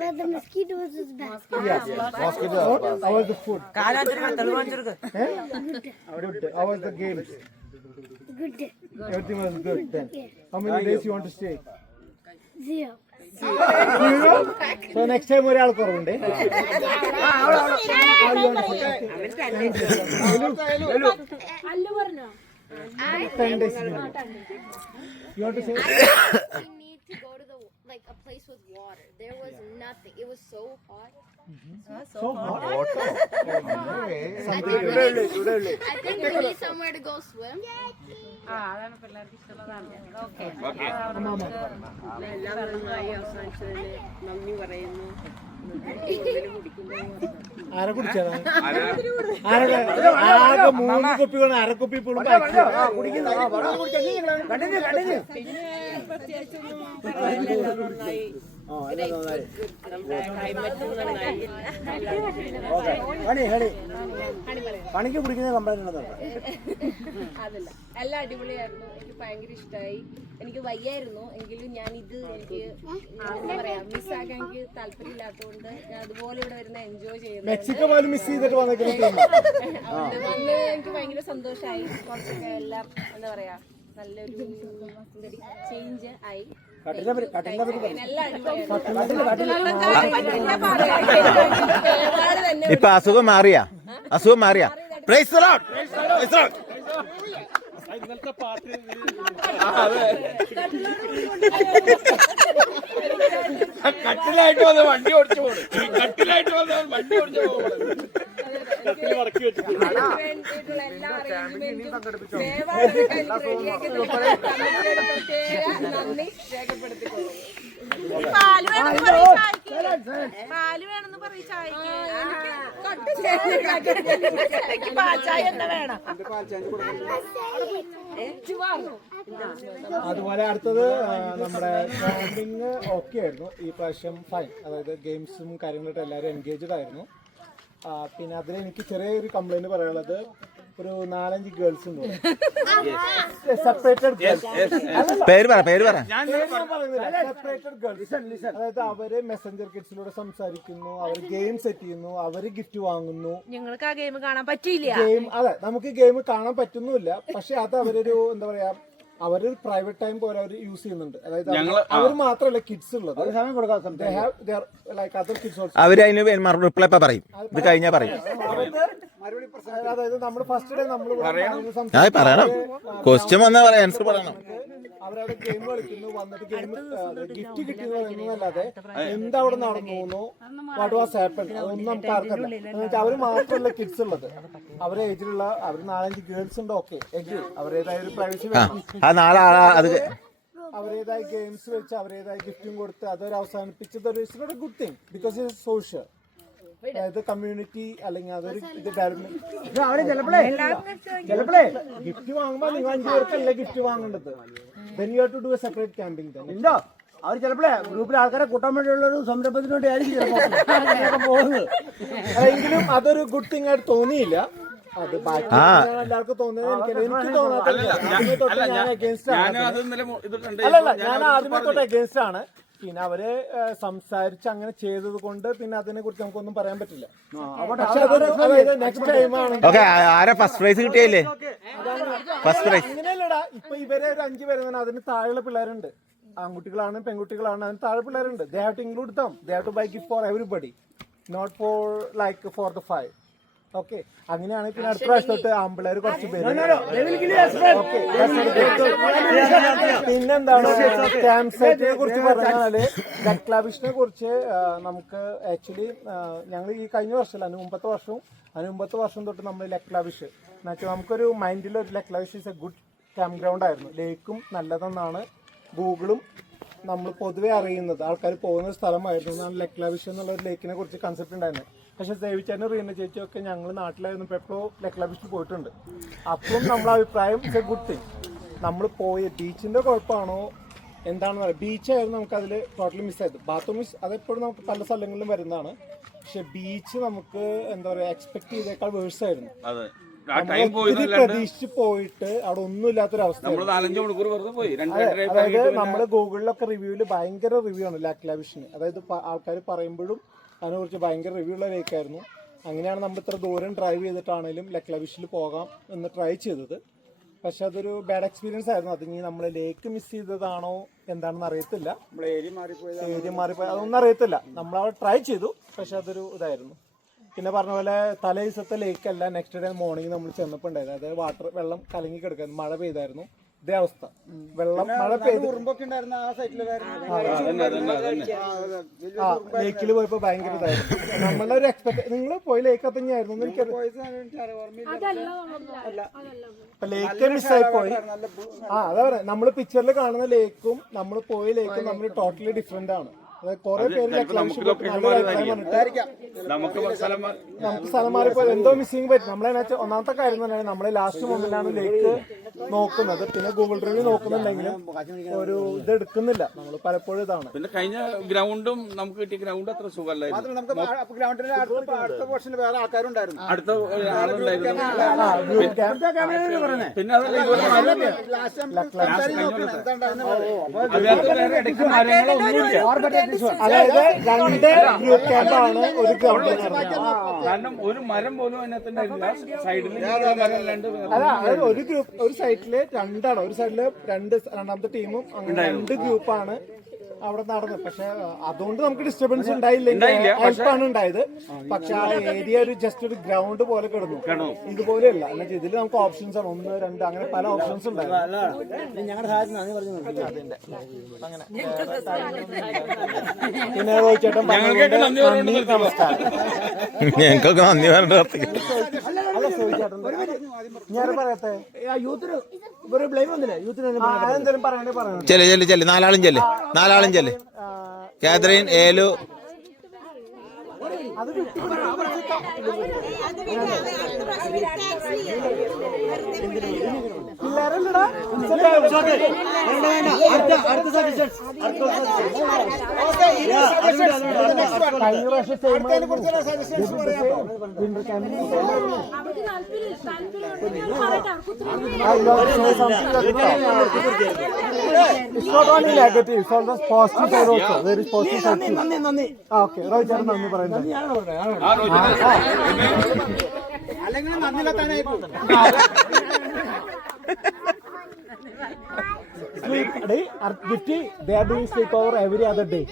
But the mosquitoes is bad. Yes. How was the food? Eh? Good. How was the games? Good. Everything was good then. How many days you want to stay? 0. So next time ഒരാൾ കുറവുണ്ട്. അല്ലു പറഞ്ഞോ? 10 days. You want to say? We need to go to a place with water. There was nothing. It was so hot. So hot. I think we need somewhere to go swim. അതാണ് പിള്ളേർക്ക് ഇഷ്ടമുള്ളതാണ്. ഓക്കെ, നന്ദി പറയുന്നു. ആരെ കുടിച്ചതാ? ആകെ 3 കുപ്പികൾ അരക്കുപ്പി ഇപ്പോഴും പിന്നെ പ്രത്യേകിച്ചൊന്നും പണിക്ക് കുടിക്കുന്ന കംപ്ലൈന്റ് അതല്ല, എല്ലാം അടിപൊളിയായിരുന്നു. എനിക്ക് ഭയങ്കര ഇഷ്ടമായി. എനിക്ക് വയ്യായിരുന്നു എങ്കിലും ഞാൻ ഇത് എനിക്ക് എന്താ പറയാ മിസ്സാക്കാൻ എനിക്ക് താല്പര്യമില്ലാത്തതുകൊണ്ട് ഞാൻ അതുപോലെ ഇവിടെ വരുന്ന എൻജോയ് ചെയ്യുന്നു. മെക്സിക്കോ പോലും മിസ് ചെയ്തിട്ട് വന്ന് എനിക്ക് ഭയങ്കര സന്തോഷമായി. കുറച്ചൊക്കെ എല്ലാം എന്താ പറയാ നല്ലൊരു ചേഞ്ച് ആയി. ഇപ്പൊ അസുഖം മാറിയാ? Praise the Lord. ഇന്നത്തെ പാട്ട് കട്ടിലായിട്ട് വന്ന് വണ്ടി ഓടിച്ചു പോകും. കട്ടിലായിട്ട് വന്ന് വണ്ടി ഓടിച്ചു പോകും. മടക്കി വെച്ചു. നന്ദി രേഖപ്പെടുത്തിക്കൊള്ളു. പാല് വേണമെന്ന് പറയും ചായക്ക്. പാൽച്ചായ തന്നെ വേണം. അതുപോലെ അടുത്തത് നമ്മുടെ ക്യാമ്പിങ് ഓക്കെ ആയിരുന്നു. ഈ പ്രാവശ്യം ഫൈൻ, അതായത് ഗെയിംസും കാര്യങ്ങളായിട്ട് എല്ലാവരും എൻഗേജ്ഡ് ആയിരുന്നു. പിന്നെ അതിൽ എനിക്ക് ചെറിയൊരു കംപ്ലൈന്റ് പറയാനുള്ളത് ഒരു 4-5 ഗേൾസ് ഉണ്ട് സെപ്പറേറ്റഡ് പേര് പറ സെപ്പറേറ്റഡ് ഗേൾസ്. അതായത് അവര് മെസ്സഞ്ചർ കിഡ്സിലൂടെ സംസാരിക്കുന്നു, അവർ ഗെയിം സെറ്റ് ചെയ്യുന്നു, അവര് ഗിഫ്റ്റ് വാങ്ങുന്നു. ഞങ്ങൾക്ക് ആ ഗെയിം കാണാൻ പറ്റിയില്ല. അതെ, നമുക്ക് ഗെയിം കാണാൻ പറ്റുന്നില്ല. പക്ഷെ അത് അവരൊരു എന്താ പറയാ, അവര് പ്രൈവറ്റ് ടൈം പോലെ അവർ യൂസ് ചെയ്യുന്നുണ്ട്. അതായത് അവർ മാത്രമല്ല കിഡ്സ് ഉള്ളത്, അവര് അതിന് റിപ്ലൈ പറയും, ഇത് കഴിഞ്ഞാ പറയും. അതായത് നമ്മൾ ഫസ്റ്റ് ഡേ നമ്മൾ പറയണം, ക്വസ്റ്റ്യൻ വന്നാ പറയാം, ആൻസർ പറയണം. അവരവിടെ ഗെയിം കളിക്കുന്നു, വന്നിട്ട് ഗെയിം ഗിഫ്റ്റ് കിട്ടുന്നു എന്നല്ലാതെ എന്തവിടെ നടന്നു, വാട്ട് വാസ് ഹാപ്പൻ അതൊന്നും നമുക്ക് ആർക്കല്ല. എന്നുവെച്ചാൽ അവര് മാത്രമല്ല കിഡ്സ് ഉള്ളത്, അവരെ ഏജിലുള്ള അവർ 4-5 ഗേൾസ് ഉണ്ട്. ഓക്കെ, അവരേതായ ഒരു പ്രൈവസി വേണം, അവരേതായ ഗെയിംസ് വെച്ച് അവരേതായ ഗിഫ്റ്റും കൊടുത്ത് അതൊരു അവസാനിപ്പിച്ചത് ഒരു it's not a good thing because it's social. അതായത് കമ്മ്യൂണിറ്റി അല്ലെങ്കിൽ അതൊരു ഇത് ഡെവലപ്മെന്റ്. ഗിഫ്റ്റ് വാങ്ങുമ്പോൾ നിങ്ങൾ 5 പേർക്കല്ല ഗിഫ്റ്റ് വാങ്ങേണ്ടത്. then you have to do a separate camping then. ഇല്ല, അവർ ചിലപ്പോഴേ ഗ്രൂപ്പിൽ ആൾക്കാരെ കൂട്ടാൻ വേണ്ടിയുള്ള ഒരു സംരംഭത്തിന് വേണ്ടി ആയിരിക്കും പോകുന്നത്. എങ്കിലും അതൊരു ഗുഡ് തിങ് ആയിട്ട് തോന്നിയില്ല. അത് ബാക്കി എല്ലാവർക്കും തോന്നുന്നത് എനിക്ക് തോന്നാത്തില്ല. അല്ലല്ല, ഞാൻ ആദ്യമേ തൊട്ട് അഗേൻസ്റ്റ് ആണ്. പിന്നെ അവര് സംസാരിച്ച് അങ്ങനെ ചെയ്തത് കൊണ്ട് പിന്നെ അതിനെ കുറിച്ച് നമുക്കൊന്നും പറയാൻ പറ്റില്ല. പക്ഷെ അതൊരു നെക്സ്റ്റ് ടൈമാണ്. ഫസ്റ്റ് പ്രൈസ് കിട്ടിയല്ലേ? അങ്ങനെയല്ലടാ, ഇപ്പൊ ഇവരെ ഒരു 5 പേര് തന്നെ അതിന് താഴെയുള്ള പിള്ളേരുണ്ട്, ആൺകുട്ടികളാണ് പെൺകുട്ടികളാണ്, അതിന് താഴെ പിള്ളേരുണ്ട്. They have to include them, they have to buy gift for everybody, not for like for the 5. Okay, അങ്ങനെയാണ്. പിന്നെ അടുത്ത പ്രാവശ്യം തൊട്ട് ആമ്പിള്ളേര് കുറച്ച് പേര്. പിന്നെന്താണ് ക്യാമ്പ് സൈറ്റിനെ കുറിച്ച് പറഞ്ഞാല്, ലക്ലാവിഷിനെ കുറിച്ച് നമുക്ക് ആക്ച്വലി ഞങ്ങൾ ഈ കഴിഞ്ഞ വർഷമല്ല, അതിന് മുമ്പത്തെ വർഷം തൊട്ട് നമ്മൾ ലക്ലാവിഷ് എന്നുവെച്ചാൽ നമുക്കൊരു മൈൻഡിൽ ഒരു ലക്ലാവിഷ് is a good camp ground ആയിരുന്നു. ലേക്കും നല്ലതെന്നാണ് ഗൂഗിളും നമ്മൾ പൊതുവെ അറിയുന്നത്. ആൾക്കാർ പോകുന്ന സ്ഥലമായിരുന്നു എന്നാണ് ലക്ലാവിഷ് എന്നുള്ള ഒരു ലേക്കിനെ കുറിച്ച് കൺസെപ്റ്റ് ഉണ്ടായിരുന്നത്. പക്ഷെ സേവിച്ചാനും റീന ചേച്ചിയൊക്കെ ഞങ്ങൾ നാട്ടിലായിരുന്നു എപ്പോഴോ ലക്ലാവിഷിൽ പോയിട്ടുണ്ട്. അപ്പം നമ്മളെ അഭിപ്രായം ഇറ്റ്സ് എ ഗുഡ് തിങ്. നമ്മൾ പോയ ബീച്ചിന്റെ കുഴപ്പമാണോ എന്താണെന്ന് പറയാം. ബീച്ചായിരുന്നു നമുക്ക് അതിൽ ടോട്ടലി മിസ്സായത്. ബാത്റൂം അതെപ്പോഴും നമുക്ക് പല സ്ഥലങ്ങളിലും വരുന്നതാണ്. പക്ഷെ ബീച്ച് നമുക്ക് എന്താ പറയാ എക്സ്പെക്ട് ചെയ്തേക്കാൾ വേഴ്സായിരുന്നു. പ്രതീക്ഷിച്ച് പോയിട്ട് അവിടെ ഒന്നും ഇല്ലാത്തൊരവസ്ഥ. അതായത് നമ്മള് ഗൂഗിളിലൊക്കെ റിവ്യൂവില് ഭയങ്കര റിവ്യൂ ആണ് ലക്ലാവിഷിന്. അതായത് ആൾക്കാർ പറയുമ്പോഴും അതിനെ കുറിച്ച് ഭയങ്കര റിവ്യൂ ഉള്ള ലേക്കായിരുന്നു. അങ്ങനെയാണ് നമ്മൾ ഇത്ര ദൂരം ഡ്രൈവ് ചെയ്തിട്ടാണെങ്കിലും ലക്ലാവിഷിൽ പോകാം എന്ന് ട്രൈ ചെയ്തത്. പക്ഷെ അതൊരു ബാഡ് എക്സ്പീരിയൻസ് ആയിരുന്നു. അതിന് നമ്മൾ ലേക്ക് മിസ് ചെയ്തതാണോ എന്താണെന്ന് അറിയത്തില്ല. ഏരിയ മാറിപ്പോയി അതൊന്നും അറിയത്തില്ല. നമ്മളവിടെ ട്രൈ ചെയ്തു, പക്ഷെ അതൊരു ഇതായിരുന്നു. പിന്നെ പറഞ്ഞ പോലെ തലേ ദിവസത്തെ ലേക്കല്ല, നെക്സ്റ്റ് ഡേ മോർണിംഗ് നമ്മൾ ചെന്നപ്പോൾ ഉണ്ടായിരുന്നു. അതായത് വെള്ളം കലങ്ങി കിടക്കായിരുന്നു, മഴ പെയ്തായിരുന്നു. ഇതേ അവസ്ഥ, വെള്ളം മഴ പെയ്ത് ലേക്കിൽ പോയപ്പോ ഭയങ്കര ഇതായിരുന്നു. നമ്മളുടെ ഒരു എക്സ്പെക്ട് നിങ്ങൾ പോയി ലേക്ക് തന്നെയായിരുന്നു ഇപ്പൊ ലേക്ക് മിസ്സായി പോയി. അതാ പറയാ, നമ്മള് പിക്ചറിൽ കാണുന്ന ലേക്കും നമ്മൾ പോയ ലേക്കും നമ്മൾ ടോട്ടലി ഡിഫറെന്റ് ആണ്. കുറെ പേര് നമുക്ക് സ്ഥലം മാറിപ്പോയി എന്തോ മിസ്സിങ് പറ്റും. നമ്മളെ ഒന്നാമത്തെ കാര്യം തന്നെ നമ്മളെ ലാസ്റ്റ് മൊമെന്റിലാണ് ലേക്ക് നോക്കുന്നത്. പിന്നെ ഗൂഗിൾ റിവ്യൂ നോക്കുന്നുണ്ടെങ്കിലും ഒരു ഇത് എടുക്കുന്നില്ല നമ്മൾ പലപ്പോഴും. ഇതാണ് പിന്നെ കഴിഞ്ഞ ഗ്രൗണ്ടും നമുക്ക് കിട്ടിയ ഗ്രൗണ്ട് അത്ര സുഖമല്ലായിരുന്നു. വേറെ ആൾക്കാരുണ്ടായിരുന്നു, അടുത്ത ആളുണ്ടായിരുന്നു. പിന്നെ അതായത് 2 ഗ്രൂപ്പ് ക്യാമ്പാണ് ഒരു ഗ്രൗണ്ട്. കാരണം ഒരു മരം പോലും അതിനകത്തുണ്ടായിരുന്നില്ല. സൈഡിൽ അതായത് ഒരു സൈഡില് 2 ഒരു സൈഡില് 2 രണ്ടാമത്തെ ടീമും അങ്ങനെ 2 ഗ്രൂപ്പാണ് അവിടെ നടന്നത്. പക്ഷെ അതുകൊണ്ട് നമുക്ക് ഡിസ്റ്റർബൻസ് ഉണ്ടായില്ലെങ്കിൽ ഹെൽപ്പാണ് ഉണ്ടായത്. പക്ഷെ ആ ഏരിയ ഒരു ജസ്റ്റ് ഒരു ഗ്രൗണ്ട് പോലെ കിടന്നു. ഇതുപോലെയല്ല, എന്നുവെച്ചാൽ ഇതിൽ നമുക്ക് ഓപ്ഷൻസ് ആണ് 1, 2 അങ്ങനെ പല ഓപ്ഷൻസ് ഉണ്ടായിരുന്നു. ഞങ്ങളുടെ സഹായത്തിന് നന്ദി പറഞ്ഞു. അങ്ങനെ പിന്നെ ചേട്ടൻ നന്ദി നമസ്കാരം. ഞങ്ങൾക്കൊക്കെ നന്ദി പറഞ്ഞിട്ട് ഞാൻ പറയട്ടെ, യൂത്തിന് ഒരു ബ്ലെയിം വന്നില്ലേ? യൂത്തിന് എന്തെങ്കിലും പറയണേ പറയാം. നാലാളും ചെല്ല് Catherine, ഏലു, It's not only negative, it's also positive side also. There is positive side too. Okay, Rohit ചേട്ടൻ നന്ദി പറയുന്നത്. അല്ലെങ്കിൽ നന്ദിയിലെത്താനായി പോകും. Sleep day, Gifty, they are doing sleepover every other day.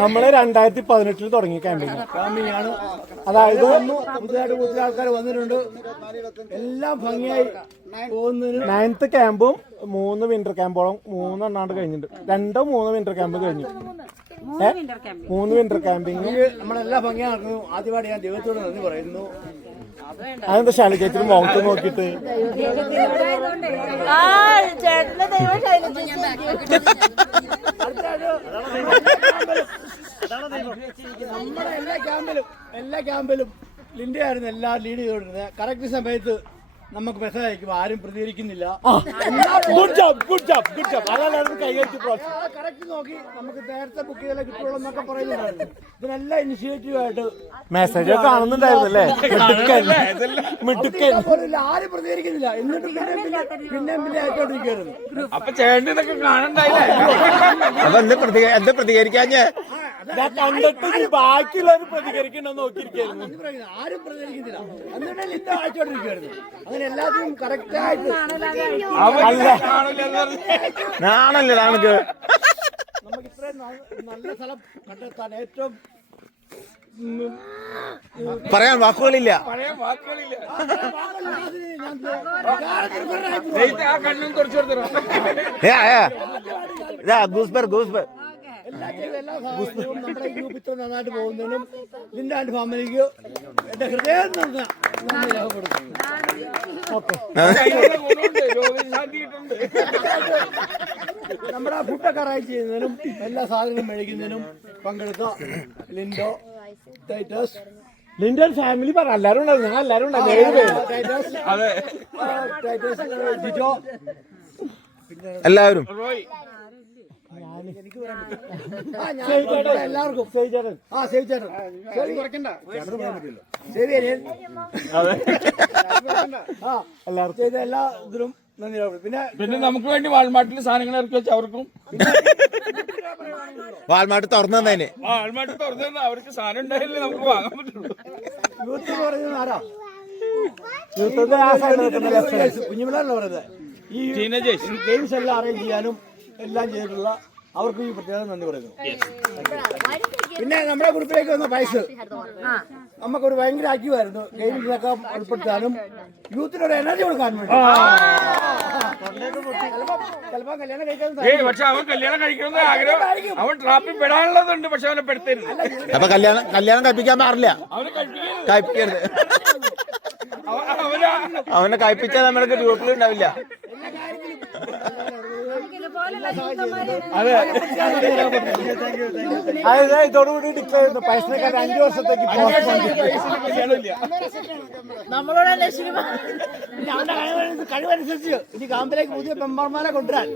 നമ്മള് 2018 തുടങ്ങി ക്യാമ്പിങ് ആണ്. അതായത് പുതുതായിട്ട് കൂടുതൽ ആൾക്കാർ വന്നിട്ടുണ്ട്. എല്ലാം ഭംഗിയായി പോകുന്നതിന് 9th ക്യാമ്പും 3 വിന്റർ ക്യാമ്പോളം 3 എണ്ണാണ്ട് കഴിഞ്ഞിട്ടുണ്ട്. 2-3 വിന്റർ ക്യാമ്പ് കഴിഞ്ഞു. 3 വിന്റർ ക്യാമ്പിങ് നമ്മളെല്ലാം ഭംഗിയായി നടക്കുന്നു. ആദ്യമായിട്ട് ഞാൻ ദൈവത്തോട് നന്ദി പറയുന്നു. അതെന്താ ശാലി ചേച്ചി മുഖത്ത് നോക്കിട്ട് നമ്മുടെ എല്ലാ ക്യാമ്പിലും ലിൻഡ ആയിരുന്നു എല്ലാ ലീഡ് ചെയ്തോണ്ടിരുന്നത്. കറക്റ്റ് സമയത്ത് നമുക്ക് മെസ്സേജ് അയക്കും, ആരും പ്രതികരിക്കുന്നില്ല. കറക്റ്റ് നോക്കി നമുക്ക് നേരത്തെ ബുക്ക് ചെയ്താലേ കിട്ടുള്ളൂ എന്നൊക്കെ പറയുന്നുണ്ടായിരുന്നു. ഇതിനെല്ലാം ഇനിഷ്യേറ്റീവ് ആയിട്ട് മെസ്സേജ് കാണുന്നുണ്ടായിരുന്നല്ലേ? ആരും പ്രതികരിക്കുന്നില്ല. എന്നിട്ട് പിന്നെ ആയിക്കോണ്ടിരിക്കുന്നു. അപ്പൊ ചേട്ടനൊക്കെ കാണണ്ടായില്ലേ? അപ്പൊ എന്താ പ്രതികരിക്കാഞ്ഞേ? കണ്ടിട്ട് ബാക്കിയുള്ളവർ പ്രതികരിക്കണോ നോക്കിയിരിക്കുന്നു. ആരും പ്രതികരിക്കുന്നില്ല. എന്നിട്ട് ലിൻഡ അയച്ചോണ്ടിരിക്കുവായിരുന്നു. അങ്ങനെ എല്ലാത്തിനും കറക്റ്റ് ആയിട്ട് നാണല്ലേ നമുക്ക് നമുക്ക് ഇത്രയും നല്ല സ്ഥലം കണ്ടെത്താൻ ഏറ്റവും പറയാൻ വാക്കുകളില്ല. കണ്ണും കുറച്ചു കൊടുത്തോ. ഗൂസ്ബർ എല്ലാ സാഹചര്യവും നമ്മുടെ ഗ്രൂപ്പ് ഇത്ര നന്നായിട്ട് പോകുന്നതിനും ലിൻഡ ആൻഡ് ഫാമിലിക്ക് എന്റെ ഹൃദയം നന്ദി രേഖപ്പെടുത്തുന്നു. നമ്മുടെ ഫുഡൊക്കെ അറേഞ്ച് ചെയ്യുന്നതിനും എല്ലാ സാധനങ്ങളും മേടിക്കുന്നതിനും പങ്കെടുത്ത ലിൻഡോ, ടൈറ്റസ്, ലിൻഡൻ ഫാമിലി പറ. എല്ലാരും ഉണ്ടായിരുന്നു. ഞങ്ങൾ എല്ലാരും ഉണ്ടായിരുന്നു. ടൈറ്റസ്, ജിജോ, എല്ലാവരും എല്ലാവർക്കും എല്ലാവർക്കും ചെയ്ത എല്ലാ ഇതിലും നന്ദി. പിന്നെ നമുക്ക് വേണ്ടി വാൾമാർട്ടിൽ സാധനങ്ങൾ ഇറക്കി വെച്ച അവർക്കും വാൾമാർട്ട് തുറന്നു തന്നതിന് വാൾമാർട്ട് തുറന്നു അവർക്ക് സാധനം ഉണ്ടായില്ലേ നമുക്ക് വാങ്ങാൻ പറ്റുള്ളൂ. യൂത്ത് പറയുന്നത് ആരാ? യൂത്ത് കുഞ്ഞുപിള്ളേരല്ല പറയുന്നത്. ഈ ഗെയിംസ് എല്ലാം അറേഞ്ച് ചെയ്യാനും എല്ലാം ചെയ്തിട്ടുള്ള അവർക്കും ഈ പ്രത്യേകം നന്ദി പറയുന്നു. പിന്നെ നമ്മുടെ ഗ്രൂപ്പിലേക്ക് വന്ന പൈസ നമുക്കൊരു ഭയങ്കര ആക്റ്റീവായിരുന്നു. ഗെയിമിലൊക്കെ ഉൾപ്പെടുത്താനും യൂത്തിനൊരു എനർജി കൊടുക്കാൻ വേണ്ടി. ചിലപ്പോ കല്യാണം കഴിക്കാൻ പക്ഷെ അവൻ കല്യാണം കഴിക്കണമെന്ന് ആഗ്രഹം, അവൻ ട്രാപ്പിൽ പെടാനുള്ളതുണ്ട്. പക്ഷെ അവനെ പെടുത്തരുത്. അപ്പൊ കല്യാണം കഴിപ്പിക്കാൻ പാടില്ല. അവനെ കഴിപ്പിക്കരുത്. അവനെ കഴിപ്പിച്ചാൽ നമ്മൾക്ക് ഗ്രൂപ്പിലുണ്ടാവില്ല. അതെ, ഇതോടുകൂടി ഡിക്ലെയർ ചെയ്യുന്നു. പൈസക്കാർ 5 വർഷത്തേക്ക് കഴിവനുസരിച്ച് ഇനി കാമ്പിലേക്ക് പുതിയ പെമ്പർമാരെ കൊണ്ടുവരാൻ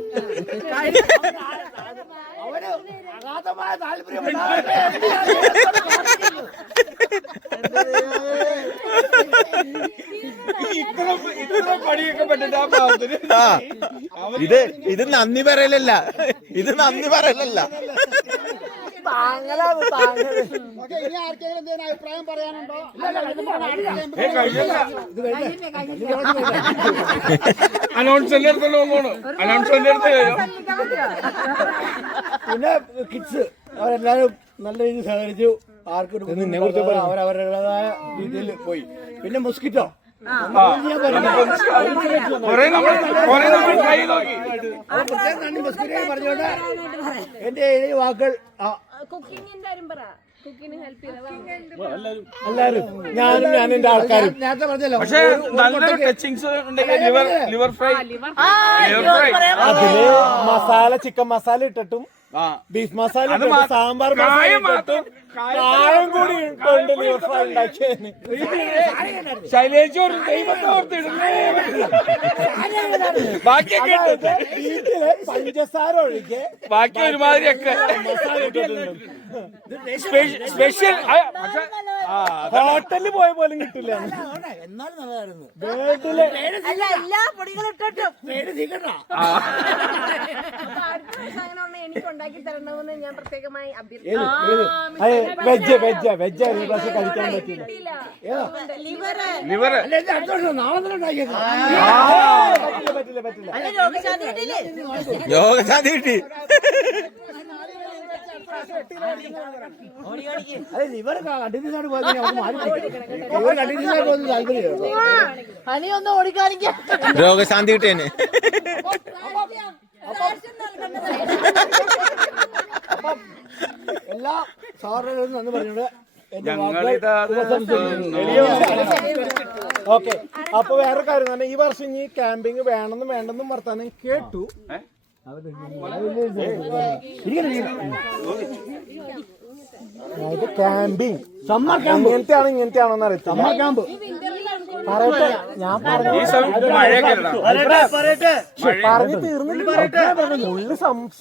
അവന് അഗാധമായ താല്പര്യം. ഇത്ര പണിയൊക്കെ പറ്റിട്ട് ആ പാവത്തിന് ഇത് നന്ദി പറയലല്ല. ഇത് നന്ദി പറയലല്ല. അഭിപ്രായം പറയാനുണ്ടോ? അനൗൺസ്മെന്റ് എടുത്തല്ലോ അനൗൺസ്മെന്റ് എടുത്ത് പിന്നെ കിഡ്സ് അവരെല്ലാരും നല്ല രീതിയിൽ സഹകരിച്ചു. ആർക്കും അവരവരുടേതായ രീതിയിൽ പോയി. പിന്നെ മൊസ്കിറ്റോ പറഞ്ഞോണ്ട് എന്റെ വാക്കുകൾ കുക്കിന് ഹെൽപ്പ് ചെയ്തത് എല്ലാരും ഞാനും എന്റെ ആൾക്കാരും. നേരത്തെ പറഞ്ഞല്ലോ പക്ഷേ നല്ലൊരു ടച്ചിങ്സ് ഉണ്ടെങ്കിൽ ലിവർ ഫ്രൈ അതില് മസാല ചിക്കൻ മസാല ഇട്ടിട്ടും ബീഫ് മസാല ഇട്ടിട്ടും സാമ്പാർ മസാല ഇട്ടിട്ടും കായം കൂടി ഇട്ടുണ്ട് ലിവർ ഫ്രൈ ഉണ്ടാക്കിയതിന്. ശൈലേജ് ദൈവത്തെ ഓർത്തിടുന്നേ ബാക്കിയൊക്കെ വീട്ടില് പഞ്ചസാര ഒഴികെ ബാക്കി ഒരുമാതിരിയൊക്കെ മസാല ഇട്ടിട്ടുണ്ട്. സ്പെഷ്യൽ ഹോട്ടലിൽ പോയ പോലും കിട്ടില്ല. എന്നാലും നല്ലതായിരുന്നു. വീട്ടില് എല്ലാ പൊടികളും ഇട്ടിട്ടു എനിക്ക് ഉണ്ടാക്കി തരണമെന്ന് ഞാൻ പ്രത്യേകമായി വെജ് ആയിരുന്നു പക്ഷെ കഴിക്കാൻ പറ്റില്ല. ലിവർ നാളെ തന്നെ ഉണ്ടാക്കിയത്. പറ്റില്ല. യോഗശാന്തി കിട്ടി. അതെ ലിവർ കണ്ടിന്യൂസ് ആയിട്ട് പോയത് ലിവർ കണ്ടിന്യൂസ് ആയിട്ട് പോകുന്നത് താല്പര്യം. പനിയൊന്നും ഓടിക്കാണിക്കാം. രോഗശാന്തി കിട്ടിയേനെ. അപ്പം എല്ലാ സാറുകളും നന്ദി പറഞ്ഞോണ്ട് ഓക്കെ. അപ്പൊ വേറെ കാര്യം തന്നെ, ഈ വർഷം ഇനി ക്യാമ്പിങ് വേണ്ടെന്നും വർത്താനം കേട്ടു. അതായത് ക്യാമ്പിങ് ഇങ്ങനത്തെയാണോന്ന് അറിയാം. സമ്മർ ക്യാമ്പ് പറയട്ടെ, ഞാൻ പറഞ്ഞു തീർന്നില്ല. പുള്ളി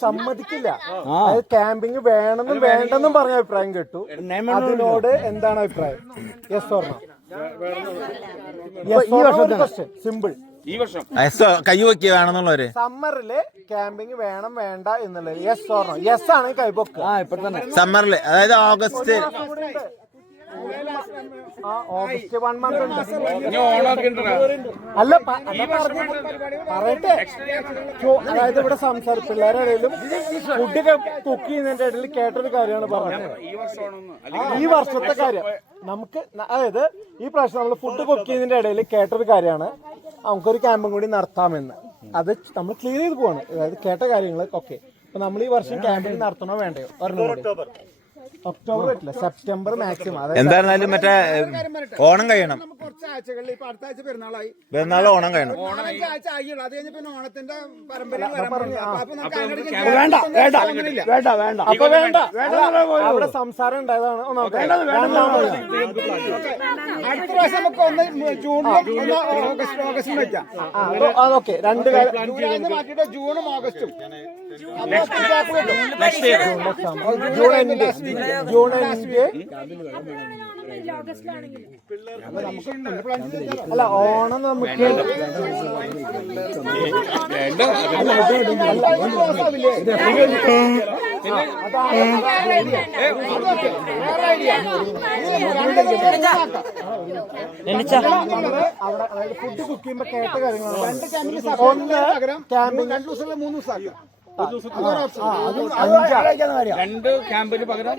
സമ്മതിക്കില്ല. അതായത് ക്യാമ്പിങ് വേണ്ടെന്നും പറഞ്ഞ അഭിപ്രായം കേട്ടു. അതിനോട് എന്താണ് അഭിപ്രായം? Yes or no? സിമ്പിൾ. ഈ വർഷം കൈ വയ്ക്കുക വേണമെന്നുള്ളവര് സമ്മറില് ക്യാമ്പിങ് വേണ്ട എന്നുള്ളത് യെസ് ഓർ നോ? യെസ് ആണെങ്കിൽ കൈപൊക്ക. സമ്മറില്, അതായത് ഓഗസ്റ്റ് ഓഗസ്റ്റ് 1 മന്ത് ഉണ്ട്. അല്ല പറയട്ടെ. അതായത് ഇവിടെ പിള്ളേരുടെ ഇടയിലും ഫുഡ് കുക്ക് ചെയ്യുന്നതിന്റെ ഇടയിൽ കേട്ടൊരു കാര്യമാണ് പറഞ്ഞത്. ഈ വർഷത്തെ കാര്യം നമുക്ക്, അതായത് ഈ പ്രാവശ്യം നമ്മൾ ഫുഡ് കുക്ക് ചെയ്യുന്നതിന്റെ ഇടയിൽ കേട്ടൊരു കാര്യമാണ് നമുക്കൊരു ക്യാമ്പും കൂടി നടത്താമെന്ന്. അത് നമ്മൾ ക്ലിയർ ചെയ്ത് പോവാണ്. അതായത് കേട്ട കാര്യങ്ങൾ ഓക്കെ. അപ്പൊ നമ്മൾ ഈ വർഷം ക്യാമ്പിംഗ് നടത്തണോ വേണ്ടയോ? ഒക്ടോബർ പറ്റില്ല, സെപ്റ്റംബർ മാക്സിമം. എന്തായിരുന്നാലും മറ്റേ ഓണം കഴിയണം. കുറച്ച് ആഴ്ചകളിൽ ഇപ്പൊ അടുത്ത ആഴ്ച പെരുന്നാളായി. പെരുന്നാൾ ഓണം കഴിയണം. ആഴ്ച ആയില്ല. അത് കഴിഞ്ഞ് പിന്നെ ഓണത്തിന്റെ പരമ്പരയിൽ അവിടെ സംസാരം ഉണ്ടായതാണ്. അടുത്ത പ്രാവശ്യം നമുക്ക് ഒന്ന് ജൂണിലും ഓഗസ്റ്റും വെക്കാം. അതൊക്കെ രണ്ട് മാറ്റിയിട്ട് ജൂണും ഓഗസ്റ്റും ജൂൺ എൻഡ്. അല്ല ഓണം നമുക്ക് അവിടെ ഫുഡ് കുക്ക് ചെയ്യുമ്പോ കേട്ട കാര്യങ്ങളാണ്. ഒന്ന് ക്യാമ്പിംഗ് 2 ദിവസം 3 ദിവസം 2 ക്യാമ്പിന് പകരം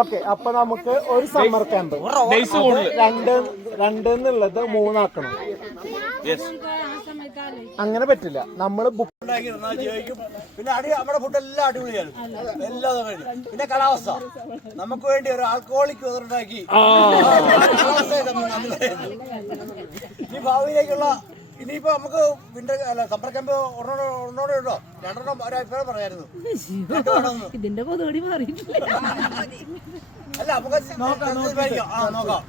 ഓക്കെ. അപ്പൊ നമുക്ക് ഒരു സമ്മർ ക്യാമ്പ് രണ്ടെന്നുള്ളത് 3 ആക്കണം. അങ്ങനെ പറ്റില്ല. നമ്മള് ബുക്ക് പിന്നെ നമ്മുടെ ഫുഡ് എല്ലാം അടിപൊളിയാണ്. എല്ലാം കഴിഞ്ഞു. പിന്നെ കാലാവസ്ഥ നമുക്ക് വേണ്ടി ഒരു ആൽക്കഹോളിക് ഉണ്ടാക്കി ഈ ഭാവിയിലേക്കുള്ള ഇനിയിപ്പോ നമുക്ക് വിന്റർ അല്ല സമ്മർ ക്യാമ്പ് ഒന്നോടെ ഉണ്ടോ? 2 ഒരു അഭിപ്രായം പറയായിരുന്നു. ഇതിന്റെ പൊതുവടി മാറിയിട്ടില്ല. അല്ല നമുക്ക് നോക്കാം.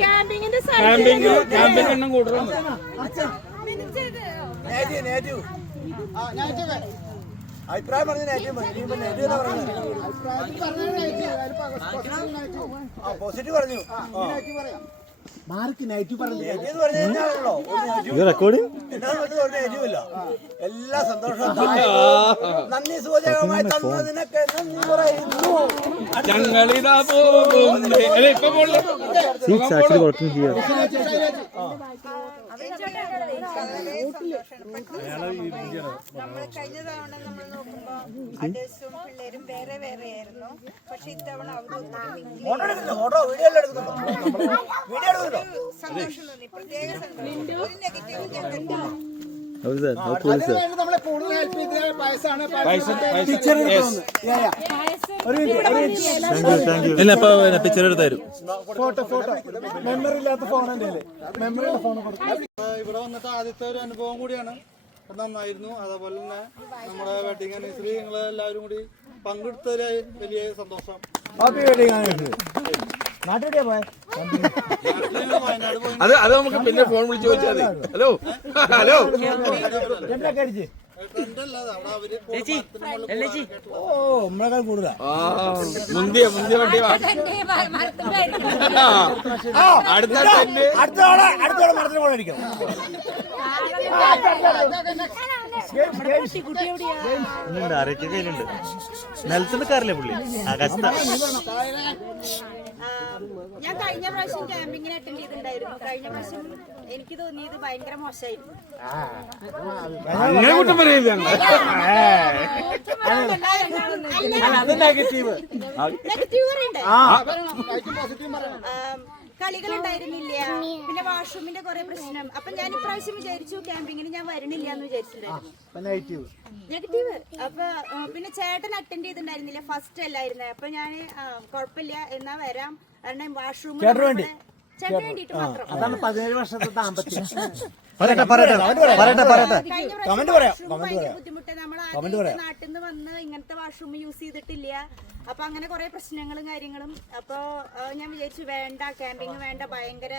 ക്യാമ്പിംഗ് എണ്ണം കൂടുതലാണ്. അഭിപ്രായം പറഞ്ഞ പോസിറ്റീവ് പറഞ്ഞു. മാർക്ക് നെഗറ്റീവ് പറഞ്ഞു. എല്ലാ സന്തോഷവും നന്ദി സൂചകമായി തന്നതിനൊക്കെ നന്ദി പറയുന്നു. ഞങ്ങളിതാ പോകുന്നേ. നമ്മൾ കഴിഞ്ഞ തവണ നമ്മൾ നോക്കുമ്പോ അഡേഴ്സും പിള്ളേരും വേറെ വേറെ ആയിരുന്നു. പക്ഷെ ഇത്തവണ അവിടെ സന്തോഷം തോന്നി, പ്രത്യേക സന്തോഷം. ഒരു നെഗറ്റീവ് ഞാൻ കണ്ടില്ല. നമ്മളെ കൂടുതൽ ഹെൽപ്പ് ചെയ്ത പായസാണ്. പിക്ചർ എടുത്ത് തരും. ഫോട്ടോ മെമ്മറി ഇല്ലാത്ത ഫോൺ എന്റെ മെമ്മറിയുള്ള ഫോൺ കൊടുക്കും. ഇവിടെ വന്നിട്ട് ആദ്യത്തെ ഒരു അനുഭവം കൂടിയാണ്. നന്നായിരുന്നു. അതേപോലെ തന്നെ നമ്മുടെ വെഡിങ് ആനിവേഴ്സറി നിങ്ങൾ എല്ലാവരും കൂടി പങ്കെടുത്തതിൽ വലിയ സന്തോഷം. Happy wedding anniversary. നാട്ടിലെവിടെയാ പോയെ? വയനാട് പോയി. അത് നമുക്ക് പിന്നെ ഫോൺ വിളിച്ച് ചോദിച്ചാൽ മതി. ഹലോ ഹലോ എവിടെയൊക്കെ അടിച്ച്? ഓ നമ്മളെക്കാൾ കൂടുതലാ. മുന്തിയ വണ്ടി അടുത്തോളം മരത്തിന് പോലെ അടിക്കണം. ആരൊക്കെ കയ്യിലുണ്ട്? നിലത്ത് കാറില്ലേ പുള്ളി ആകാശത്ത. ഞാൻ കഴിഞ്ഞ പ്രാവശ്യം ക്യാമ്പിങ്ങിന് അറ്റൻഡ് ചെയ്തിട്ടുണ്ടായിരുന്നു. കഴിഞ്ഞ പ്രാവശ്യം എനിക്ക് തോന്നിയത് ഭയങ്കര മോശമായിരുന്നു. അങ്ങനെ കുറ്റം പറയില്ല. നെഗറ്റീവ് കളികളുണ്ടായിരുന്നില്ല, പിന്നെ വാഷ്റൂമിന്റെ കുറെ പ്രശ്നം. അപ്പൊ ഞാൻ ഇപ്രാവശ്യം വിചാരിച്ചു ക്യാമ്പിങ്ങിന് ഞാൻ വരണില്ല എന്ന് വിചാരിച്ചിട്ടുണ്ടായിരുന്നു. നെഗറ്റീവ്. അപ്പൊ പിന്നെ ചേട്ടൻ അറ്റൻഡ് ചെയ്തിട്ടുണ്ടായിരുന്നില്ല, ഫസ്റ്റ് അല്ലായിരുന്നേ. അപ്പൊ ഞാൻ കുഴപ്പമില്ല എന്നാ വരാം, കാരണം വാഷ്റൂം ചേട്ടന് വേണ്ടിട്ട് മാത്രം. അതാണ് 17 വർഷത്തെ ദാമ്പത്യം. ബുദ്ധിമുട്ട്. നമ്മൾ നാട്ടിൽ നിന്ന് വന്ന് ഇങ്ങനത്തെ വാഷ്റൂം യൂസ് ചെയ്തിട്ടില്ല. അപ്പൊ അങ്ങനെ കുറെ പ്രശ്നങ്ങളും കാര്യങ്ങളും. അപ്പൊ ഞാൻ വിചാരിച്ചു വേണ്ട, ക്യാമ്പിങ് വേണ്ട, ഭയങ്കര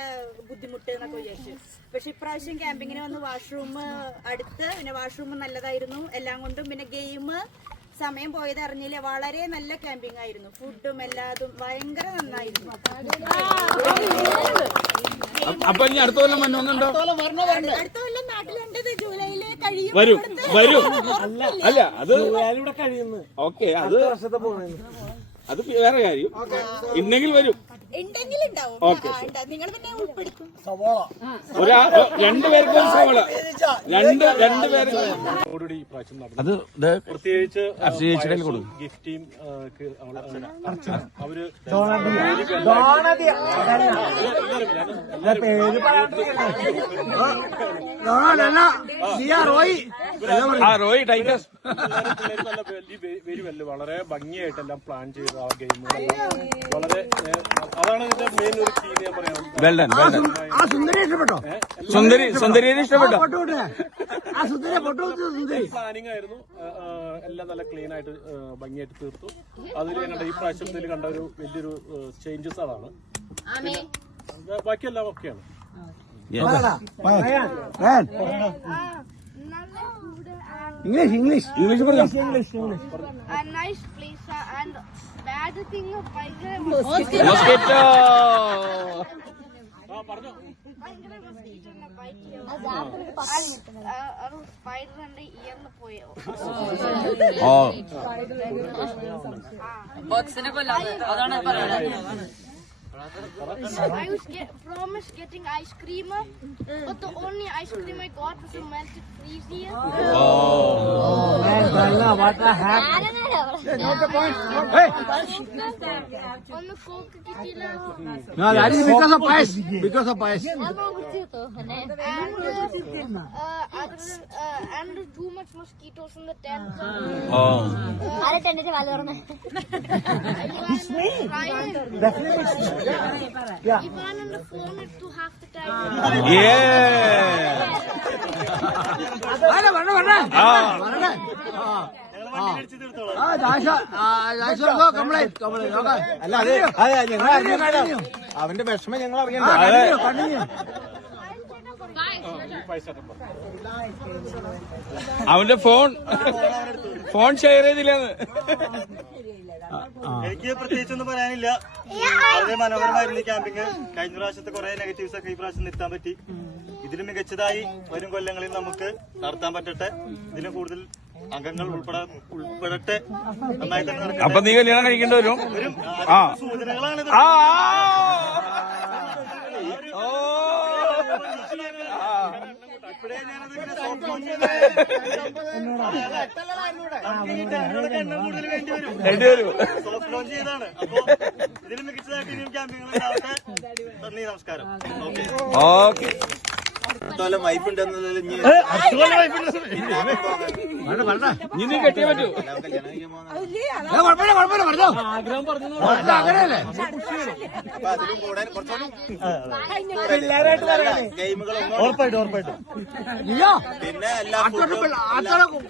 ബുദ്ധിമുട്ട് എന്നൊക്കെ വിചാരിച്ചു. പക്ഷെ ഇപ്രാവശ്യം ക്യാമ്പിങ്ങിന് വന്ന് വാഷ്റൂം അടുത്ത്, പിന്നെ വാഷ്റൂം നല്ലതായിരുന്നു എല്ലാം കൊണ്ടും. പിന്നെ ഗെയിം സമയം പോയത് അറിഞ്ഞില്ല. വളരെ നല്ല ക്യാമ്പിംഗ് ആയിരുന്നു. ഫുഡും എല്ലാതും ഭയങ്കര നന്നായിരുന്നു. അപ്പൊ ഇനി അടുത്ത കൊല്ലം വന്നോന്നുണ്ടോ? അടുത്ത കൊല്ലം നാട്ടിലുണ്ടത് ജൂലൈയില് കഴിയും. വരും. അല്ല അത് ഇവിടെ കഴിയുന്നു. ഓക്കെ, അത് അത് വേറെ കാര്യം. ഇന്നെങ്കിൽ വരും. നിങ്ങൾ പിന്നെ ഉൾപ്പെടുത്തും. രണ്ടുപേർക്കും സവാള. രണ്ടുപേർക്കും അത് പ്രത്യേകിച്ച് ഗിഫ്റ്റ് ടീം അവര് റോയ് ടൈറ്റസ് വളരെ ഭംഗിയായിട്ടെല്ലാം പ്ലാൻ ചെയ്ത ആ ഗെയിമുകളെല്ലാം വളരെ അതാണ് ഇതിന്റെ മെയിൻ ഒരു കീ ഞാൻ പറയാം. സുന്ദരിയെ ഇഷ്ടപ്പെട്ടോ? പ്ലാനിങ് ആയിരുന്നു. എല്ലാം നല്ല ക്ലീൻ ആയിട്ട് ഭംഗിയായിട്ട് തീർത്തു. അതിൽ കണ്ട ഈ പ്രാവശ്യത്തിൽ കണ്ട ഒരു വലിയൊരു ചേഞ്ചസ് അതാണ്. പിന്നെ ബാക്കിയെല്ലാം ഒക്കെയാണ്. English nice place and bad thing ഭയങ്കര സ്പൈഡറിന്റെ ഇയർന്ന് പോയോ? അതാണ് പറയുന്നത്. I was promised getting ice cream, but the only ice cream I got was a melted freezy. what the heck? On the Coke kitila. No, that is because of ice. Because of ice. And too much mosquitoes in the tent. It's me. Definitely. Yeah. Even on the phone it to half the time. അല്ല അതെ ഞങ്ങൾ അറിഞ്ഞു. അവന്റെ വിഷമം ഞങ്ങൾ അറിയണ്ട. അവന്റെ ഫോൺ ഷെയർ ചെയ്തില്ലെന്ന്. എനിക്ക് പ്രത്യേകിച്ചൊന്നും പറയാനില്ല. വളരെ മനോഹരമായിരുന്നു ഈ ക്യാമ്പിങ്. കഴിഞ്ഞ പ്രാവശ്യത്തെ കുറെ നെഗറ്റീവ്സ് ഒക്കെ ഈ പ്രാവശ്യം നിർത്താൻ പറ്റി. ഇതിലും മികച്ചതായി വരും കൊല്ലങ്ങളിൽ നമുക്ക് നടത്താൻ പറ്റട്ടെ. ഇതിലും കൂടുതൽ അംഗങ്ങൾ ഉൾപ്പെടട്ടെ. നന്നായി തന്നെ നടക്കട്ടെ. അപ്പൊ നീ കല്യാണം കഴിക്കേണ്ടി വരും. സൂചനകളാണ്. ഇപ്പോഴേ സോഫ്റ്റ് ലോഞ്ച് ചെയ്താണ്. അപ്പൊ ഇതിന് മികച്ചതായിട്ട് ഇനിയും ക്യാമ്പിങ്ങൾ ഉണ്ടാവട്ടെ. നന്ദി, നമസ്കാരം. ഓക്കെ. വൈഫ് ഉണ്ടെന്നതിൽ കെട്ടിയേ പറ്റൂ. ആഗ്രഹം പറഞ്ഞു അങ്ങനെയല്ലേ പിള്ളേരായിട്ട് ഉറപ്പായിട്ടും പിന്നെ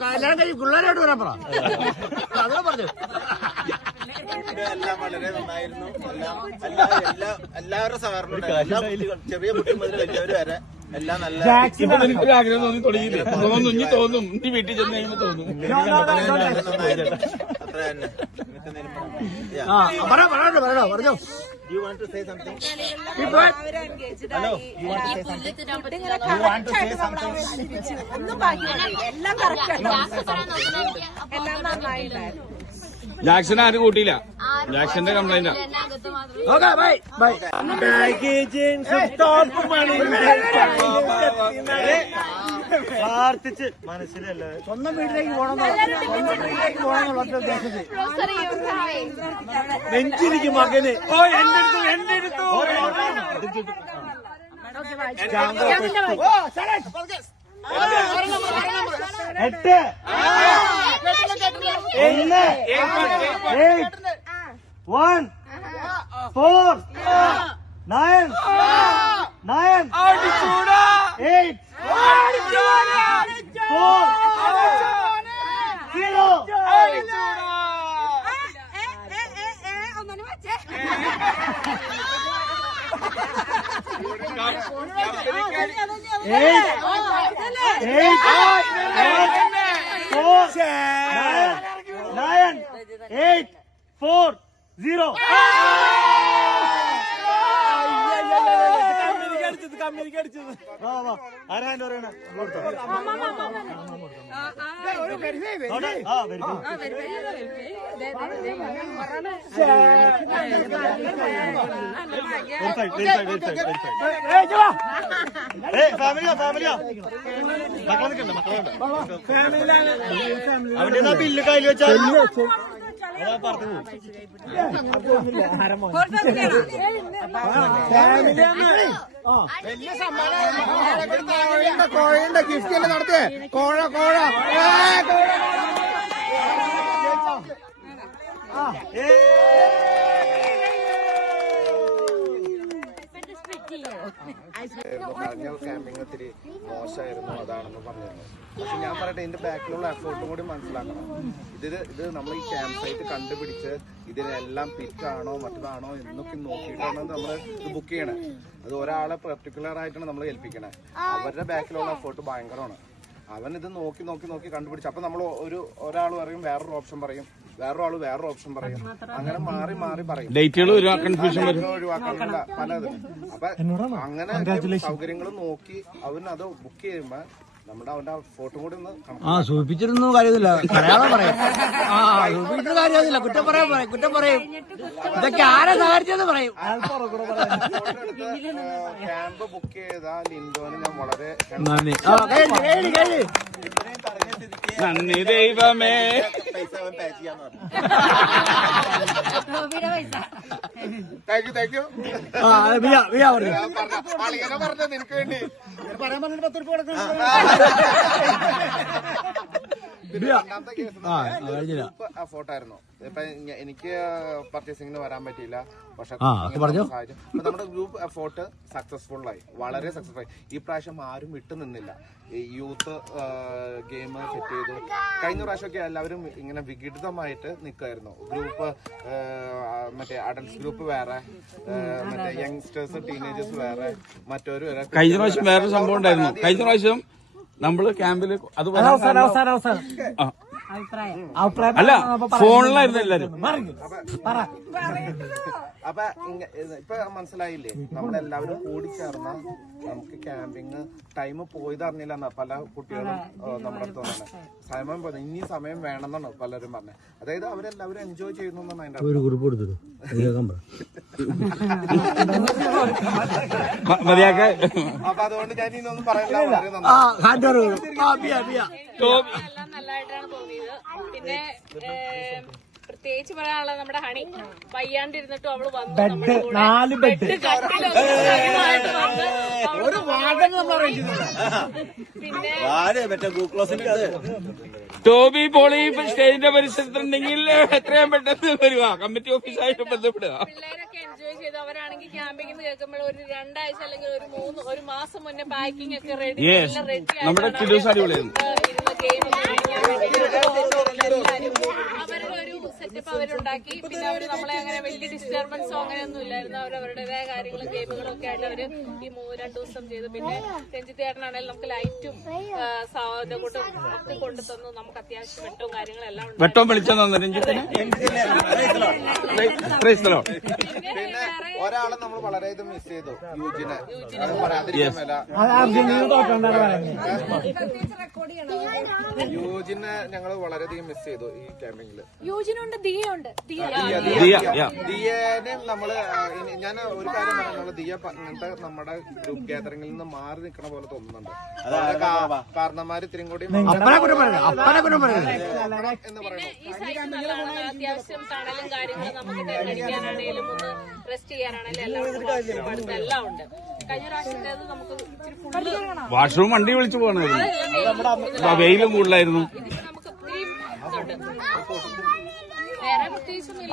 കല്യാണം കഴിയും പിള്ളേരായിട്ട് വരാൻ പറ അതോ പറഞ്ഞു. എല്ലാം വളരെ നന്നായിരുന്നു. എല്ലാവരുടെ സഹകരണം ചെറിയ കുട്ടി മുതൽ വലിയവര് വരെ എല്ലാം നല്ല. എനിക്കൊരു ആഗ്രഹം തോന്നി തുടങ്ങിയില്ല. ഇനി തോന്നും, ഇനി വീട്ടിൽ ചെന്ന് കഴിയുമ്പോ തോന്നും. അത്ര തന്നെ. പറഞ്ഞോ. You want to say something? Hello. You want to say something? You want to say something? ഒന്നും ബാക്കിയില്ല, എല്ലാം കറക്റ്റ്, എല്ലാം നന്നായിട്ടായിരുന്നു. ജാക്സൺ ആരും കൂട്ടിയില്ല. ജാക്സന്റെ കംപ്ലൈന്റാ. Okay bye bye. പ്രാർത്ഥിച്ച് മനസ്സിലല്ലേ സ്വന്തം വീട്ടിലേക്ക് പോകണമെന്നുള്ള ഉദ്ദേശത്തിൽ നെഞ്ചിരിക്കും മകന്. ഓ എന്റെ അടുത്തു 8 1 4 9 8 4 0. ആരാണ്ട് പറയണ ഫാമിലിയാ അവന്റെ ബില്ല് കയ്യിൽ വെച്ചാൽ വലിയ സമ്മാനം കോഴയുടെ ഗിഫ്റ്റ് എല്ലാം നടത്തേ. കോഴ കഴിഞ്ഞ ക്യാമ്പിങ് ഒത്തിരി മോശമായിരുന്നു, അതാണെന്ന് പറഞ്ഞിരുന്നു. പക്ഷെ ഞാൻ പറയട്ടെ, ഇതിന്റെ ബാക്കിലുള്ള എഫേർട്ടും കൂടി മനസ്സിലാക്കണം. ഇത് നമ്മൾ ഈ ക്യാമ്പ് സൈറ്റ് കണ്ടുപിടിച്ച് ഇതിനെല്ലാം പിറ്റാണോ മറ്റതാണോ എന്നൊക്കെ നോക്കിയിട്ടാണ് നമ്മൾ ഇത് ബുക്ക് ചെയ്യണേ. അത് ഒരാളെ പെർട്ടിക്കുലർ ആയിട്ടാണ് നമ്മൾ ഏൽപ്പിക്കണേ. അവരുടെ ബാക്കിലുള്ള എഫേർട്ട് ഭയങ്കരമാണ്. അവൻ ഇത് നോക്കി കണ്ടുപിടിച്ചു. അപ്പൊ നമ്മൾ ഒരാൾ പറയും, വേറൊരു ഓപ്ഷൻ പറയും, വേറൊരാള് വേറൊരു ഓപ്ഷൻ പറയും, അങ്ങനെ മാറി പറയും. ഡേറ്റുകൾ ഒഴിവാക്കാനുള്ള പലതും. അപ്പൊ അങ്ങനെ സൗകര്യങ്ങൾ നോക്കി അവൻ അത് ബുക്ക് ചെയ്യുമ്പോ അവന്റെ ഫോട്ടോ കൂടി ഒന്ന് സൂചിപ്പിച്ചിരുന്നു കാര്യമില്ല. മലയാളം പറയാം. സൂചിപ്പിച്ചിട്ട് കാര്യമില്ല. കുറ്റം പറയും. ഇതൊക്കെ ആരെ സഹകരിച്ചെന്ന് പറയും. ക്യാമ്പ് ബുക്ക് ചെയ്ത ലിൻഡോന് ഞാൻ വളരെ നന്ദി ദൈവമേ. Thank you. പറഞ്ഞത് നിനക്ക് വേണ്ടി പറയാൻ പറഞ്ഞിട്ട് 10 രൂപ കൊടുക്കണം. ഫോട്ടോ ആയിരുന്നു. ഇപ്പൊ എനിക്ക് പർച്ചേസിംഗിന് വരാൻ പറ്റിയില്ല. പക്ഷെ നമ്മുടെ ഗ്രൂപ്പ് എഫോർട്ട് സക്സസ്ഫുൾ ആയി, വളരെ സക്സസ്ഫുൾ ആയി. ഈ പ്രാവശ്യം ആരും വിട്ടു നിന്നില്ല. യൂത്ത് ഗെയിം സെറ്റ് ചെയ്തു. കഴിഞ്ഞ പ്രാവശ്യമൊക്കെ എല്ലാവരും ഇങ്ങനെ വിഘടിതമായിട്ട് നിൽക്കുമായിരുന്നു. ഗ്രൂപ്പ് മറ്റേ അഡൽട്സ് ഗ്രൂപ്പ് വേറെ, മറ്റേ യങ്സ്റ്റേഴ്സ് ടീനേജേഴ്സ് വേറെ, മറ്റൊരു വേറെ. കഴിഞ്ഞ പ്രാവശ്യം വേറെ സംഭവം ഉണ്ടായിരുന്നു. കഴിഞ്ഞ പ്രാവശ്യം നമ്മള് ക്യാമ്പില് അത് അല്ല, ഫോണിലായിരുന്നു എല്ലാരും. അപ്പൊ ഇപ്പൊ മനസ്സിലായില്ലേ, നമ്മളെല്ലാവരും കൂടി ചേർന്ന നമുക്ക് ക്യാമ്പിങ് ടൈം പോയത് അറിഞ്ഞില്ല പല കുട്ടികളും നമ്മുടെ അടുത്ത് വന്നെ. സമയം പോയത് ഇനി സമയം വേണമെന്നാണ് പലരും പറഞ്ഞത്. അതായത് അവരെല്ലാവരും എൻജോയ് ചെയ്യുന്നു. ഒരു ഗ്രൂപ്പ് കൊടുത്തു മതിയാക്കാൻ അപ്പൊ അതുകൊണ്ട് ഞാൻ ഇന്നൊന്നും പറയില്ല. വളരെ നന്ദി. എല്ലാം നല്ലതായിട്ടാണ് തോന്നിയത്. പിന്നെ പ്രത്യേകിച്ച് പറയാനുള്ളത് നമ്മുടെ ഹണി വയ്യാണ്ടിരുന്നിട്ടും അവള് വന്നു നമ്മുടെ കൂടെ. 4 ബെഡ് പിന്നെ ടോബി പോളി സ്റ്റേജിന്റെ പരിസരത്തുണ്ടെങ്കിൽ എത്രയും പെട്ടെന്ന് വരിക. കമ്മിറ്റി ഓഫീസായിട്ട് ബന്ധപ്പെടുക. പിള്ളേരൊക്കെ എൻജോയ് ചെയ്തു. അവരാണെങ്കിൽ ക്യാമ്പിംഗ് കേൾക്കുമ്പോൾ ഒരു 2 ആഴ്ച അല്ലെങ്കിൽ ഒരു മാസം മുന്നേ പാക്കിംഗ് ഒക്കെ റെഡി നമ്മുടെ കിഡൂസ് അടിപൊളിയായിരുന്നു. അവരുടെ ഒരു സെറ്റപ്പ് അവരുണ്ടാക്കി. പിന്നെ അവര് നമ്മളെ അങ്ങനെ വലിയ ഡിസ്റ്റർബൻസോ അങ്ങനെയൊന്നും ഇല്ലായിരുന്നു. അവരവരുടേതായ കാര്യങ്ങളും ഗെയിമുകളും ഒക്കെ ആയിട്ട് അവര് ഈ 2 ദിവസം ചെയ്തു. പിന്നെ രഞ്ജിത്തേട്ടനാണെങ്കിൽ നമുക്ക് ലൈറ്റും കൊണ്ടും ഒക്കെ കൊണ്ടു തന്നു. നമുക്ക് അത്യാവശ്യം വെട്ടവും കാര്യങ്ങളെല്ലാം ഉണ്ട്. വെട്ടവും വെളിച്ചം തന്നെ രഞ്ജിത്തിന്. പിന്നെ ഒരാളെ നമ്മൾ വളരെയധികം മിസ് ചെയ്തു, യൂജിനെ. അത് പറയാതിരിക്കാൻ മേല. യൂജിനെ ഞങ്ങൾ വളരെയധികം മിസ് ചെയ്തു ഈ ക്യാമ്പിങ്ങില്. യൂജിനുണ്ട്, ദിയുണ്ട്. ദിയേനെ നമ്മള് ഞാൻ ഒരു കാര്യം പറയാനുള്ളത്, ദിയ ഇങ്ങനത്തെ നമ്മുടെ ഗ്രൂപ്പ് ഗ്യാതറിംഗിൽ നിന്ന് മാറി നിൽക്കണ പോലെ തോന്നുന്നുണ്ട്. കാരണന്മാര് ഇത്തിരി കൂടി പിന്നെ ഈ സൈറ്റ് നല്ലതാണ്. അത്യാവശ്യം തണലും കാര്യങ്ങളും നമുക്ക് അടിക്കാനാണേലും ഒന്ന് റെസ്റ്റ് ചെയ്യാനാണേലും എല്ലാം ഉണ്ട്. കഴിഞ്ഞ പ്രാവശ്യത്തേത് നമുക്ക് ഇച്ചിരി ഫുള്ള് വാഷ്റൂം വണ്ടി വിളിച്ചു പോകണമായിരുന്നു. വെയിലും കൂടുതലായിരുന്നു. നമുക്ക് ഒത്തിരി ഇതുണ്ട്. വേറെ പ്രത്യേകിച്ചൊന്നും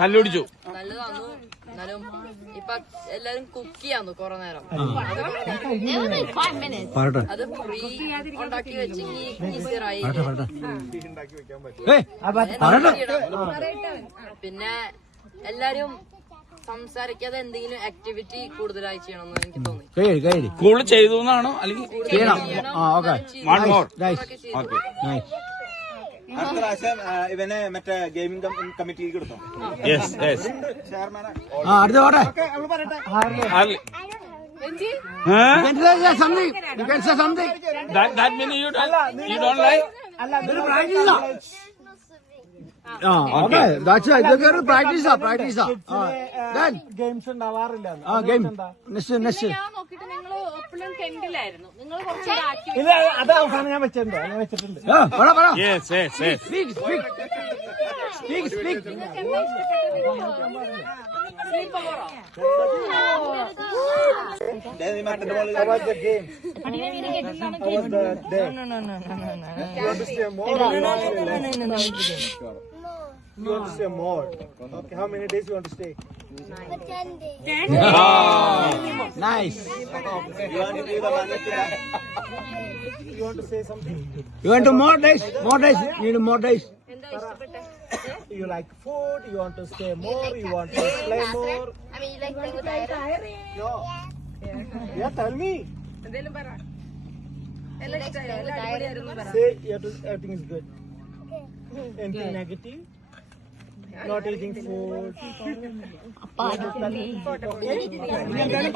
കല്ലുപിടിച്ചു. നല്ലതാന്നു. എന്നാലും ഇപ്പൊ എല്ലാരും കുക്ക് ചെയ്യാന്നു കൊറേ നേരം. അത് ഫ്രീ ഉണ്ടാക്കി വെച്ചെങ്കിൽ ഈസിയറായി. പിന്നെ എല്ലാരും സംസാരിക്കാതെ എന്തെങ്കിലും ആക്ടിവിറ്റി കൂടുതലായി ചെയ്യണമെന്ന് എനിക്ക് തോന്നി. സ്കൂളിൽ ചെയ്തു എന്നാണോ അല്ലെങ്കിൽ അടുത്ത പ്രാവശ്യം ഇവനെ മറ്റേ ഗെയിമിംഗ് കമ്മിറ്റിയിൽ കൊടുത്തോ? ഗെയിംസ് ഉണ്ടാവാറില്ല. നോക്കിട്ട് നിങ്ങൾ എപ്പോഴും ടെന്റിലായിരുന്നു. നിങ്ങൾ കുറച്ചുകൂടെ ആക്റ്റീവ്. ഇല്ല, അത് അവസാനം ഞാൻ വെച്ചിട്ടുണ്ട്. You want to stay more? Okay, how many days you want to stay? 10 days. 10 days. Nice. You want to do the management? You want to say something? You want to more days? More days? You need more days? You like food? You want to stay more? You want to play more? I mean, you like playing with Ira? No. Yeah, tell me. Say everything is good. Anything negative? Not eating food.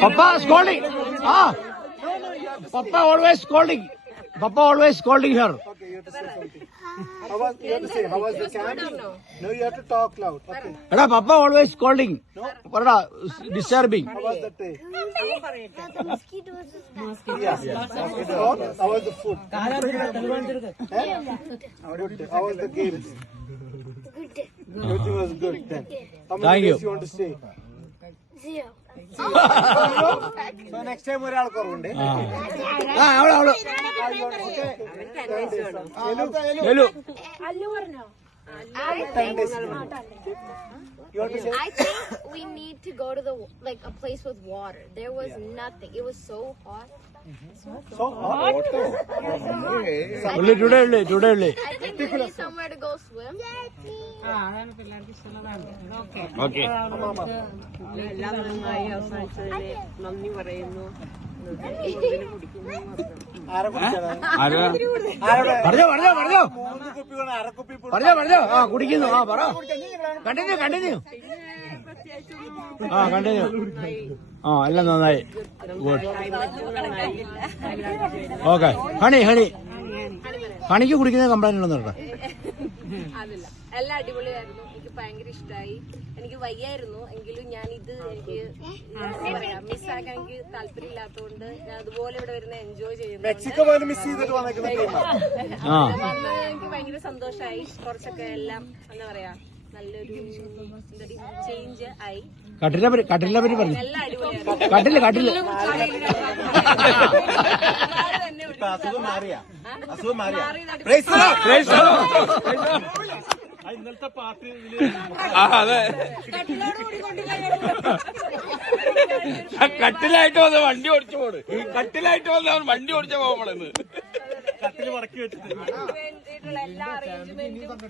Papa scolding. Papa always scolding. Papa always scolding her. Okay, you have to say something. You have to say, how was the camping? No, you have to talk loud. Okay. Papa always scolding. Disturbing. How was the day? The mosquitoes. Yes. How was the food? Good. How was the games? Good day. Everything was good then. How many Thank days you. you want to stay? 0. So next time ഒരാൾ കുറവുണ്ട്. അവള് I think we need to go to a place with water. There was nothing. It was so hot. So hot. today. I think we need somewhere to go swim. Okay. എല്ലാം നന്നായി അവസാനിച്ചതിന് നന്ദി പറയുന്നു. പറഞ്ഞോ കുടിക്കുന്നു. പറ കണ്ടിന്യൂ കണ്ടിന്യൂ എല്ലാം നന്നായി. ഗുഡ്. ഓക്കെ. ഹണിക്ക് കുടിക്കുന്ന കംപ്ലൈന്റ് ഉണ്ടെന്ന് കേട്ടോ. അതില്ല, എല്ലാം അടിപൊളിയായിരുന്നു. എനിക്ക് ഭയങ്കര ഇഷ്ടമായി. എനിക്ക് വയ്യായിരുന്നു എങ്കിലും ഞാൻ ഇത് എനിക്ക് എന്താ പറയാ മിസ്സാക്കാൻ എനിക്ക് താല്പര്യമില്ലാത്തതുകൊണ്ട് ഞാൻ അതുപോലെ ഇവിടെ വരുന്ന എൻജോയ് ചെയ്യുന്നു. മെക്സിക്കോ പോലും മിസ് ചെയ്തിട്ട് വന്നത് എനിക്ക് ഭയങ്കര സന്തോഷമായി. കുറച്ചൊക്കെ എല്ലാം എന്താ പറയാ നല്ലൊരു ചേഞ്ച് ആയി. കട്ടിലെ പറ്റി പറഞ്ഞു. എല്ലാം അടിപൊളിയായിരുന്നു. കട്ടില് ഇന്നലത്തെ പാർട്ടി അതെ കട്ടിലായിട്ട് വന്ന് വണ്ടി ഓടിച്ചു പോണ്. കട്ടിലായിട്ട് വന്ന് അവൻ വണ്ടി ഓടിച്ച പോകുമ്പോഴെന്ന് കട്ടില് മടക്കി വെച്ചിട്ട് എല്ലാ അറേഞ്ച്മെന്റും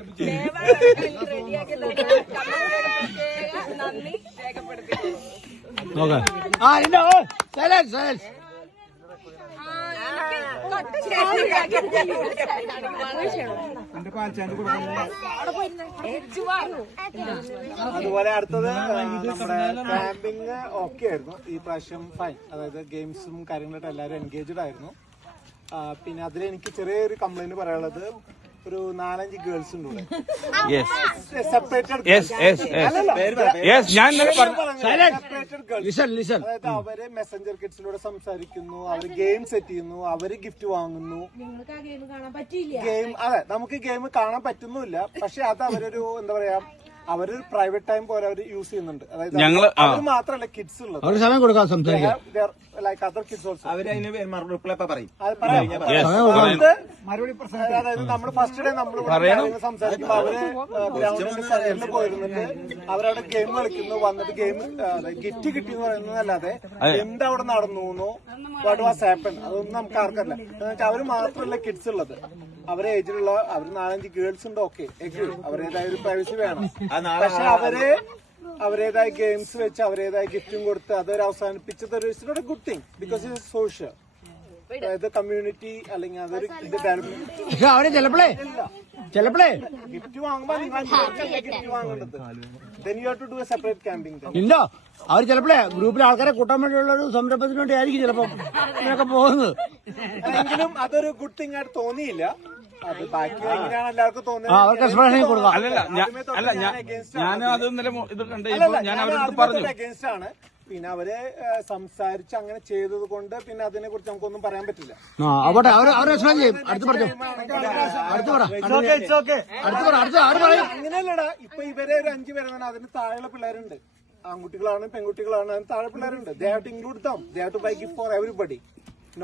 റെഡിയാക്കി നന്ദി രേഖപ്പെടുത്തി. അതുപോലെ അടുത്തത് നമ്മുടെ ക്യാമ്പിങ് ഓക്കെ ആയിരുന്നു ഈ പ്രാവശ്യം. ഫൈൻ, അതായത് ഗെയിംസും കാര്യങ്ങളായിട്ട് എല്ലാവരും എൻഗേജ്ഡ് ആയിരുന്നു. പിന്നെ അതിൽ എനിക്ക് ചെറിയൊരു കംപ്ലൈന്റ് പറയാനുള്ളത്, ഒരു 4-5 ഗേൾസ് ഉണ്ട് ഇവിടെ. സെപ്പറേറ്റഡ് അതായത് അവര് മെസ്സഞ്ചർ കിഡ്സിലൂടെ സംസാരിക്കുന്നു, അവര് ഗെയിം സെറ്റ് ചെയ്യുന്നു, അവര് ഗിഫ്റ്റ് വാങ്ങുന്നു. ഗെയിം അതെ നമുക്ക് ഗെയിം കാണാൻ പറ്റുന്നില്ല, പക്ഷെ അത് അവരൊരു എന്താ പറയാ അവരൊരു പ്രൈവറ്റ് ടൈം പോലെ അവർ യൂസ് ചെയ്യുന്നുണ്ട്. അതായത് അവർ മാത്രമല്ല കിഡ്സ് ഉള്ളത്, സമയം കൊടുക്കാൻ സംസാരിക്കാം. Like other kids also. Reply പറയും. അതായത് നമ്മൾ ഫസ്റ്റ് ഡേ നമ്മൾ സംസാരിക്കുമ്പോൾ അവര് ഗ്രൗണ്ടിന്റെ സൈഡിൽ പോയിരുന്നിട്ട് അവരവിടെ ഗെയിം കളിക്കുന്നു, വന്നിട്ട് ഗെയിം ഗിഫ്റ്റ് കിട്ടിയെന്ന് പറയുന്നതല്ലാതെ എന്താ അവിടെ നടന്നു വാട്ട് വാസ് ഹാപ്പൻ അതൊന്നും നമുക്ക് ആർക്കല്ല. എന്നുവെച്ചാൽ അവര് മാത്രമല്ല കിഡ്സ് ഉള്ളത്, അവരെ ഏജിലുള്ള അവർ 4-5 ഗേൾസ് ഉണ്ട്. ഓക്കെ, അവരുടേതായ ഒരു പ്രൈവസി വേണം, പക്ഷെ അവരേതായ ഗെയിംസ് വെച്ച് അവരേതായ ഗിഫ്റ്റും കൊടുത്ത് അതൊരു അവസാനിപ്പിച്ചത് ഒരു it's not a good thing because it is social. അതായത് കമ്മ്യൂണിറ്റി അല്ലെങ്കിൽ അതൊരു ഇത് ഡെവലപ്മെന്റ്. അവരെ ചിലപ്പോഴേ ഗിഫ്റ്റ് വാങ്ങുമ്പോ ഗിഫ്റ്റ് വാങ്ങേണ്ടത് then you have to do a separate camping then. ഇല്ല, അവർ ചിലപ്പോഴേ ഗ്രൂപ്പിലെ ആൾക്കാരെ കൂട്ടാൻ വേണ്ടിയുള്ള ഒരു സംരംഭത്തിന് വേണ്ടി ആയിരിക്കും ചിലപ്പോ ഇങ്ങനെയൊക്കെ പോകുന്നത്. എങ്കിലും അതൊരു ഗുഡ് തിങ് ആയിട്ട് തോന്നിയില്ല. അത് ബാക്കി എങ്ങനെയാണ് എല്ലാവർക്കും തോന്നുന്നത് അവർക്ക് എക്സ്പ്ലനേഷൻ കൊടുക്കാം. ഞാൻ അത് ഇന്നലെ ഇത് കണ്ടു ഞാൻ അവരോട് പറഞ്ഞു അഗേൻസ്റ്റ് ആണ്. പിന്നെ അവരെ സംസാരിച്ച് അങ്ങനെ ചെയ്തത് കൊണ്ട് പിന്നെ അതിനെ കുറിച്ച് നമുക്കൊന്നും പറയാൻ പറ്റില്ല. അങ്ങനെയല്ലടാ, ഇപ്പൊ ഇവരെ ഒരു 5 പേരെ അതിന് താഴെയുള്ള പിള്ളേരുണ്ട്, ആൺകുട്ടികളാണ് പെൺകുട്ടികളാണ്, അതിന് താഴെ പിള്ളേരുണ്ട്. They have to include them, they have to buy gift for everybody,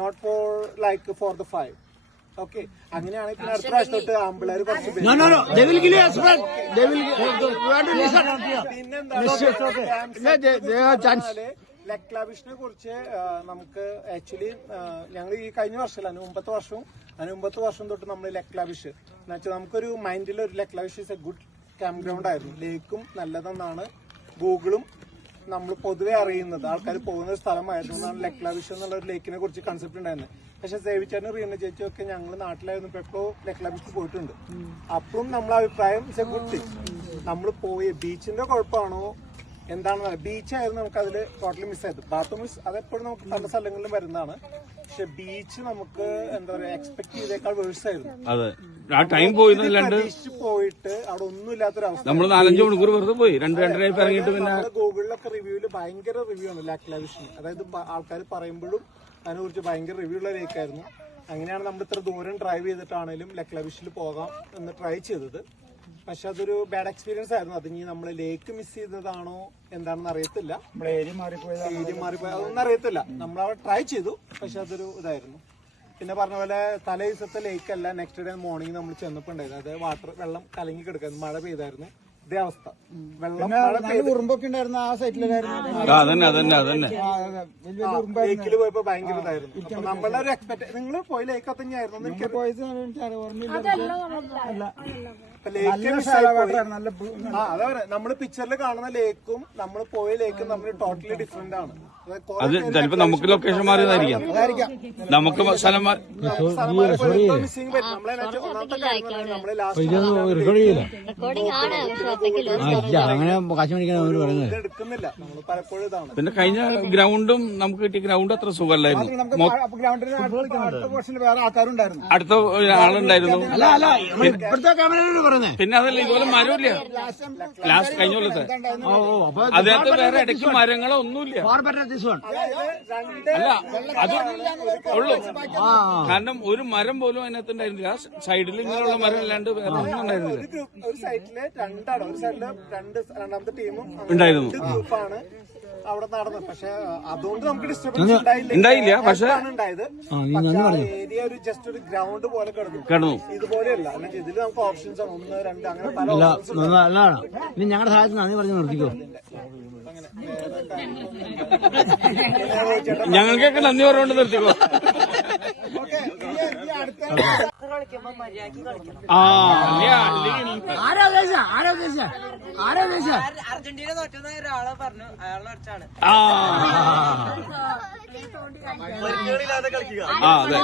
not for like for the 5. Okay, അങ്ങനെയാണെങ്കിൽ പിന്നെ അടുത്ത പ്രാവശ്യം തൊട്ട് ആമ്പിള്ളേര് കുറച്ച് ലക്ലാവിഷിനെ കുറിച്ച് നമുക്ക് ആക്ച്വലി ഞങ്ങൾ ഈ കഴിഞ്ഞ വർഷമല്ല അതിന് മുമ്പത്തെ വർഷം തൊട്ട് നമ്മൾ ലക്ലാവിഷ് എന്നുവെച്ചാൽ നമുക്കൊരു മൈൻഡിൽ ഒരു ലക്ലാവിഷ് is a good camp ground ആയിരുന്നു. ലേക്കും നല്ലതെന്നാണ് ഗൂഗിളും നമ്മൾ പൊതുവെ അറിയുന്നത്, ആൾക്കാർ പോകുന്ന ഒരു സ്ഥലമായിരുന്നു എന്നാണ് ലക്ലാവിഷ് എന്നുള്ള ഒരു ലേക്കിനെ കുറിച്ച് കൺസെപ്റ്റ് ഉണ്ടായിരുന്നത്. പക്ഷെ സേവിച്ചാനും റീന ചേച്ചിയും ഒക്കെ ഞങ്ങൾ നാട്ടിലായിരുന്നു എപ്പോഴും ലക്ലാവിഷ് പോയിട്ടുണ്ട്. അപ്പോഴും നമ്മളെ അഭിപ്രായം ഇറ്റ്സ് എ ഗുഡ് തിങ്. നമ്മൾ പോയി ബീച്ചിന്റെ കുഴപ്പമാണോ എന്താണെന്ന് പറയാം. ബീച്ചായിരുന്നു നമുക്ക് അതിൽ ടോട്ടലി മിസ്സായത്. ബാത്റൂം മിസ് അതെപ്പോഴും നമുക്ക് പല സ്ഥലങ്ങളിലും വരുന്നതാണ്, പക്ഷെ ബീച്ച് നമുക്ക് എന്താ പറയാ എക്സ്പെക്ട് ചെയ്തേക്കാൾ വേഴ്സ് ആയിരുന്നു. ബീച്ച് പോയിട്ട് അവിടെ ഒന്നും ഇല്ലാത്തൊരവസ്ഥ. നമ്മൾ 4-5 മണിക്കൂർ വെറുതെ പോയി 2-2.5 ഇറങ്ങിയിട്ട് പിന്നെ ഗൂഗിളിലൊക്കെ റിവ്യൂല് ഭയങ്കര റിവ്യൂ ആണ് ലക്ലാവിഷിന്. അതായത് ആൾക്കാർ പറയുമ്പോഴും അതിനെ കുറിച്ച് ഭയങ്കര റിവ്യൂ ഉള്ള ലേക്കായിരുന്നു. അങ്ങനെയാണ് നമ്മൾ ഇത്ര ദൂരം ഡ്രൈവ് ചെയ്തിട്ടാണേലും ലക്ലാവിഷിൽ പോകാം എന്ന് ട്രൈ ചെയ്തത്. പക്ഷെ അതൊരു ബാഡ് എക്സ്പീരിയൻസ് ആയിരുന്നു. അതിനി നമ്മൾ ലേക്ക് മിസ് ചെയ്തതാണോ എന്താണെന്ന് അറിയത്തില്ല, ഏരിയ മാറിപ്പോയത് അതൊന്നും അറിയത്തില്ല. നമ്മളവിടെ ട്രൈ ചെയ്തു, പക്ഷെ അതൊരു ഇതായിരുന്നു. പിന്നെ പറഞ്ഞ പോലെ തലേ ദിവസത്തെ ലേക്ക് അല്ല, നെക്സ്റ്റ് ഡേ മോർണിംഗ് നമ്മൾ ചെന്നപ്പോൾ ഉണ്ടായത് അത് വെള്ളം കലങ്ങി കിടക്കുന്നു, മഴ പെയ്തായിരുന്നു. ഇതേ അവസ്ഥ, വെള്ളം ഉറുമ്പൊക്കെ ഉണ്ടായിരുന്നു ആ സൈറ്റിലായിരുന്നു. ലേക്കില് പോയപ്പോ ഭയങ്കര ഇതായിരുന്നു. അപ്പൊ നമ്മളുടെ ഒരു എക്സ്പെക്ട് നിങ്ങൾ പോയി ലേക്ക് തന്നെയായിരുന്നു എനിക്ക് അതാ നമ്മള് പിക്ചറിൽ കാണുന്ന ലേക്കും നമ്മൾ പോയ ലേക്കും തമ്മിൽ ടോട്ടലി ഡിഫറെന്റ് ആണ്. അത് ചിലപ്പോ നമുക്ക് ലൊക്കേഷൻ മാറിയതായിരിക്കാം, നമുക്ക് സ്ഥലം മിസ്സിംഗ് പറ്റും. നമ്മളെ ലാസ്റ്റ് റെക്കോർഡിംഗ് ആണ് പക്ഷെ അപ്പേക്ക് അങ്ങനെ കാശ് മേടിക്കാൻ അവർ പറയുന്നത് എടുക്കുന്നില്ല നമ്മൾ പലപ്പോഴും ഇതാണ്. പിന്നെ കഴിഞ്ഞ ഗ്രൗണ്ടും നമുക്ക് കിട്ടിയ ഗ്രൗണ്ട് അത്ര സുഖമല്ലായിരുന്നു. ഗ്രൗണ്ടിൽ അടുത്ത പോർഷനിൽ വേറെ ആൾക്കാരുണ്ടായിരുന്നു, അടുത്ത ആളുണ്ടായിരുന്നു. ഇപ്പോഴത്തെ ക്യാമറ പറയുന്നത്. പിന്നെ അതല്ല ഇതുപോലെ മരമില്ല ലാസ്റ്റ് കഴിഞ്ഞ കൊല്ലത്തെ അതിനകത്ത് വേറെ ഇടയ്ക്ക് മരങ്ങളോ ഒന്നുമില്ല. അല്ല അത് ഉള്ളു, കാരണം ഒരു മരം പോലും അതിനകത്ത് ഉണ്ടായിരുന്നില്ല. സൈഡിൽ ഇങ്ങനെയുള്ള മരം അല്ലാണ്ട് വേറെ ഒന്നും ഉണ്ടായിരുന്നില്ല. ഒരു സൈറ്റില് രണ്ടാണ്, ഒരു സൈഡില് രണ്ടാമത്തെ ടീമും ഉണ്ടായിരുന്നു. ഗ്രൂപ്പാണ് അവിടെ നടന്നത്. പക്ഷെ അതുകൊണ്ട് നമുക്ക് ഡിസ്റ്റർബൻസ് ഉണ്ടായില്ല. പക്ഷെ ഉണ്ടായത് ഏരിയ ഒരു ജസ്റ്റ് ഒരു ഗ്രൗണ്ട് പോലെ കിടന്നു. ഇതുപോലെയല്ല, അല്ലെങ്കിൽ ഇതിൽ നമുക്ക് ഓപ്ഷൻസ് ആണ് 1, 2 അങ്ങനെ പല. ഇനി ഞങ്ങളുടെ സഹായത്തിന് നന്ദി പറഞ്ഞു നിർത്തിക്കോ. ഞങ്ങൾക്കൊക്കെ നന്ദി പറഞ്ഞുകൊണ്ട് നിർത്തിക്കോ. അർജന്റീന തോറ്റുന്ന ഒരാളെ പറഞ്ഞു, അയാളെ വെച്ചാണ്. പരിക്കുകളില്ലാതെ കളിക്കുക. അതെ.